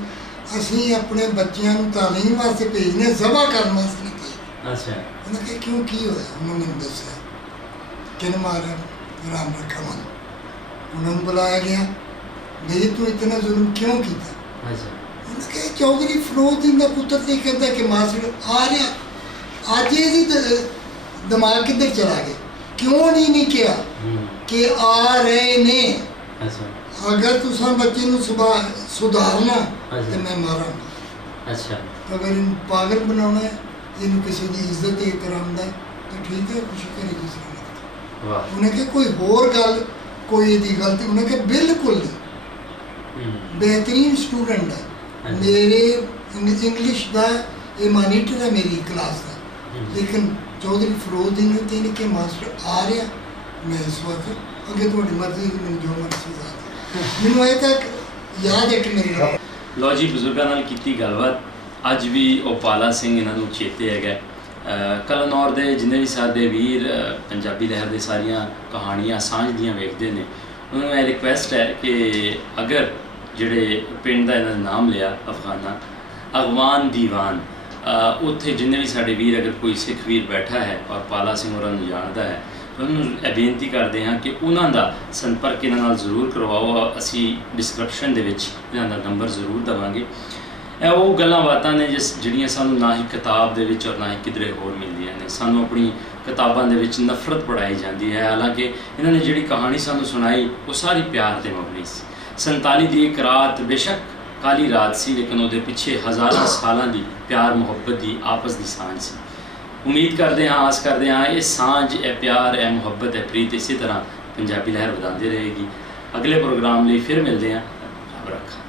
ਅਸੀਂ ਆਪਣੇ ਬੱਚਿਆਂ ਨੂੰ ਤਾਲੀਮ ਵਾਸਤੇ ਭੇਜਨੇ, ਜ਼ਬਾ ਕਰਨ ਵਾਸਤੇ ਨਹੀਂ ਭੇਜਦੇ। ਅੱਛਾ। ਉਹਨੇ ਕਿਹਾ ਕਿਉਂ, ਕੀ ਹੋਇਆ? ਉਹਨਾਂ ਨੇ ਦੱਸਿਆ ਕਿਹਨੇ ਮਾਰਿਆ? ਰਾਮ ਰੱਖਾ ਮਲ। ਉਹਨਾਂ ਨੂੰ ਬੁਲਾਇਆ ਗਿਆ, ਵੀ ਤੂੰ ਇਤਨਾ ਜ਼ੁਲਮ ਕਿਉਂ ਕੀਤਾ? ਅੱਛਾ। ਉਹਨੇ ਕਿਹਾ ਚੌਧਰੀ ਫਿਰੋਜ਼ਦੀਨ ਦਾ ਪੁੱਤਰ ਤੇ ਕਹਿੰਦਾ ਕਿ ਮਾਸਟਰ ਆ ਰਿਹਾ। ਅੱਜ ਇਹਦੀ ਦਿਮਾਗ ਕਿੱਧਰ ਚਲਾ ਗਿਆ? ਕਿਉਂ ਨਹੀਂ ਕਿਹਾ ਕਿ ਆ ਰਹੇ ਨੇ? ਅੱਛਾ। ਅਗਰ ਤੁਸੀਂ ਬੱਚੇ ਨੂੰ ਸੁਧਾਰਨਾ ਤੇ ਮੈਂ ਮਾਰਾਂਗਾ। ਅੱਛਾ। ਅਗਰ ਇਹਨੂੰ ਪਾਗਲ ਬਣਾਉਣਾ ਹੈ, ਇਹਨੂੰ ਕਿਸੇ ਦੀ ਇੱਜ਼ਤ ਤੇ ਇਕਰਾਮ ਦਾ, ਤਾਂ ਠੀਕ ਹੈ, ਕੁਛ ਕਰੇ ਕਿਸੇ ਨੂੰ। ਵਾਹ। ਉਹਨੇ ਕਿਹਾ ਕੋਈ ਹੋਰ ਗੱਲ, ਕੋਈ ਇਹਦੀ ਗਲਤੀ? ਉਹਨੇ ਕਿਹਾ ਬਿਲਕੁਲ ਨਹੀਂ, ਬਿਹਤਰੀਨ ਸਟੂਡੈਂਟ ਹੈ ਮੇਰੇ, ਇੰਗਲਿਸ਼ ਦਾ ਇਹ ਮਾਨੀਟਰ ਹੈ ਮੇਰੀ ਕਲਾਸ ਦਾ। ਲੇਕਿਨ ਚੌਧਰੀ ਫਿਰੋਜ਼ਦੀਨ ਨੇ ਤੇ ਕਿ ਮਾਸਟਰ ਆ ਰਿਹਾ, ਮੈਂ ਇਸ ਵਕਤ ਅੱਗੇ ਤੁਹਾਡੀ ਮਰਜ਼ੀ, ਮੈਨੂੰ ਜੋ ਮਰਜ਼ੀ ਮੈਨੂੰ ਅਜੇ ਤੱਕ ਯਾਦ ਹੈ ਕਿ ਮੇਰੇ ਲਓ ਜੀ, ਬਜ਼ੁਰਗਾਂ ਨਾਲ ਕੀਤੀ ਗੱਲਬਾਤ ਅੱਜ ਵੀ ਉਹ ਪਾਲਾ ਸਿੰਘ ਇਹਨਾਂ ਨੂੰ ਚੇਤੇ ਹੈਗਾ। ਕਲਨੌਰ ਦੇ ਜਿੰਨੇ ਵੀ ਸਾਡੇ ਵੀਰ ਪੰਜਾਬੀ ਲਹਿਰ ਦੇ ਸਾਰੀਆਂ ਕਹਾਣੀਆਂ ਸਾਂਝ ਦੀਆਂ ਵੇਖਦੇ ਨੇ, ਉਹਨਾਂ ਨੂੰ ਇਹ ਰਿਕੁਐਸਟ ਹੈ ਕਿ ਅਗਰ ਜਿਹੜੇ ਪਿੰਡ ਦਾ ਇਹਨਾਂ ਨੇ ਨਾਮ ਲਿਆ ਅਫਗਾਨਾ ਅਗਵਾਨ ਦੀਵਾਨ, ਉੱਥੇ ਜਿੰਨੇ ਵੀ ਸਾਡੇ ਵੀਰ ਅਗਰ ਕੋਈ ਸਿੱਖ ਵੀਰ ਬੈਠਾ ਹੈ ਔਰ ਪਾਲਾ ਸਿੰਘ ਹੋਰਾਂ ਨੂੰ ਜਾਣਦਾ ਹੈ, ਉਹਨੂੰ ਇਹ ਬੇਨਤੀ ਕਰਦੇ ਹਾਂ ਕਿ ਉਹਨਾਂ ਦਾ ਸੰਪਰਕ ਇਹਨਾਂ ਨਾਲ ਜ਼ਰੂਰ ਕਰਵਾਓ। ਅਸੀਂ ਡਿਸਕ੍ਰਿਪਸ਼ਨ ਦੇ ਵਿੱਚ ਇਹਨਾਂ ਦਾ ਨੰਬਰ ਜ਼ਰੂਰ ਦੇਵਾਂਗੇ। ਇਹ ਉਹ ਗੱਲਾਂ ਬਾਤਾਂ ਨੇ ਜਿਹੜੀਆਂ ਸਾਨੂੰ ਨਾ ਹੀ ਕਿਤਾਬ ਦੇ ਵਿੱਚ ਔਰ ਨਾ ਹੀ ਕਿਧਰੇ ਹੋਰ ਮਿਲਦੀਆਂ ਨੇ। ਸਾਨੂੰ ਆਪਣੀ ਕਿਤਾਬਾਂ ਦੇ ਵਿੱਚ ਨਫ਼ਰਤ ਪੜ੍ਹਾਈ ਜਾਂਦੀ ਹੈ, ਹਾਲਾਂਕਿ ਇਹਨਾਂ ਨੇ ਜਿਹੜੀ ਕਹਾਣੀ ਸਾਨੂੰ ਸੁਣਾਈ ਉਹ ਸਾਰੀ ਪਿਆਰ 'ਤੇ ਮਬਨੀ ਸੀ। 47 ਦੀ ਇੱਕ ਰਾਤ ਬੇਸ਼ੱਕ ਕਾਲੀ ਰਾਤ ਸੀ, ਲੇਕਿਨ ਉਹਦੇ ਪਿੱਛੇ ਹਜ਼ਾਰਾਂ ਸਾਲਾਂ ਦੀ ਪਿਆਰ ਮੁਹੱਬਤ ਦੀ ਆਪਸ ਦੀ ਸਾਂਝ ਸੀ। ਉਮੀਦ ਕਰਦੇ ਹਾਂ, ਆਸ ਕਰਦੇ ਹਾਂ ਇਹ ਸਾਂਝ, ਇਹ ਪਿਆਰ, ਇਹ ਮੁਹੱਬਤ, ਇਹ ਪ੍ਰੀਤ ਇਸੇ ਤਰ੍ਹਾਂ ਪੰਜਾਬੀ ਲਹਿਰ ਵਧਾਉਂਦੀ ਰਹੇਗੀ। ਅਗਲੇ ਪ੍ਰੋਗਰਾਮ ਲਈ ਫਿਰ ਮਿਲਦੇ ਹਾਂ। ਰੱਬ ਰੱਖਾ।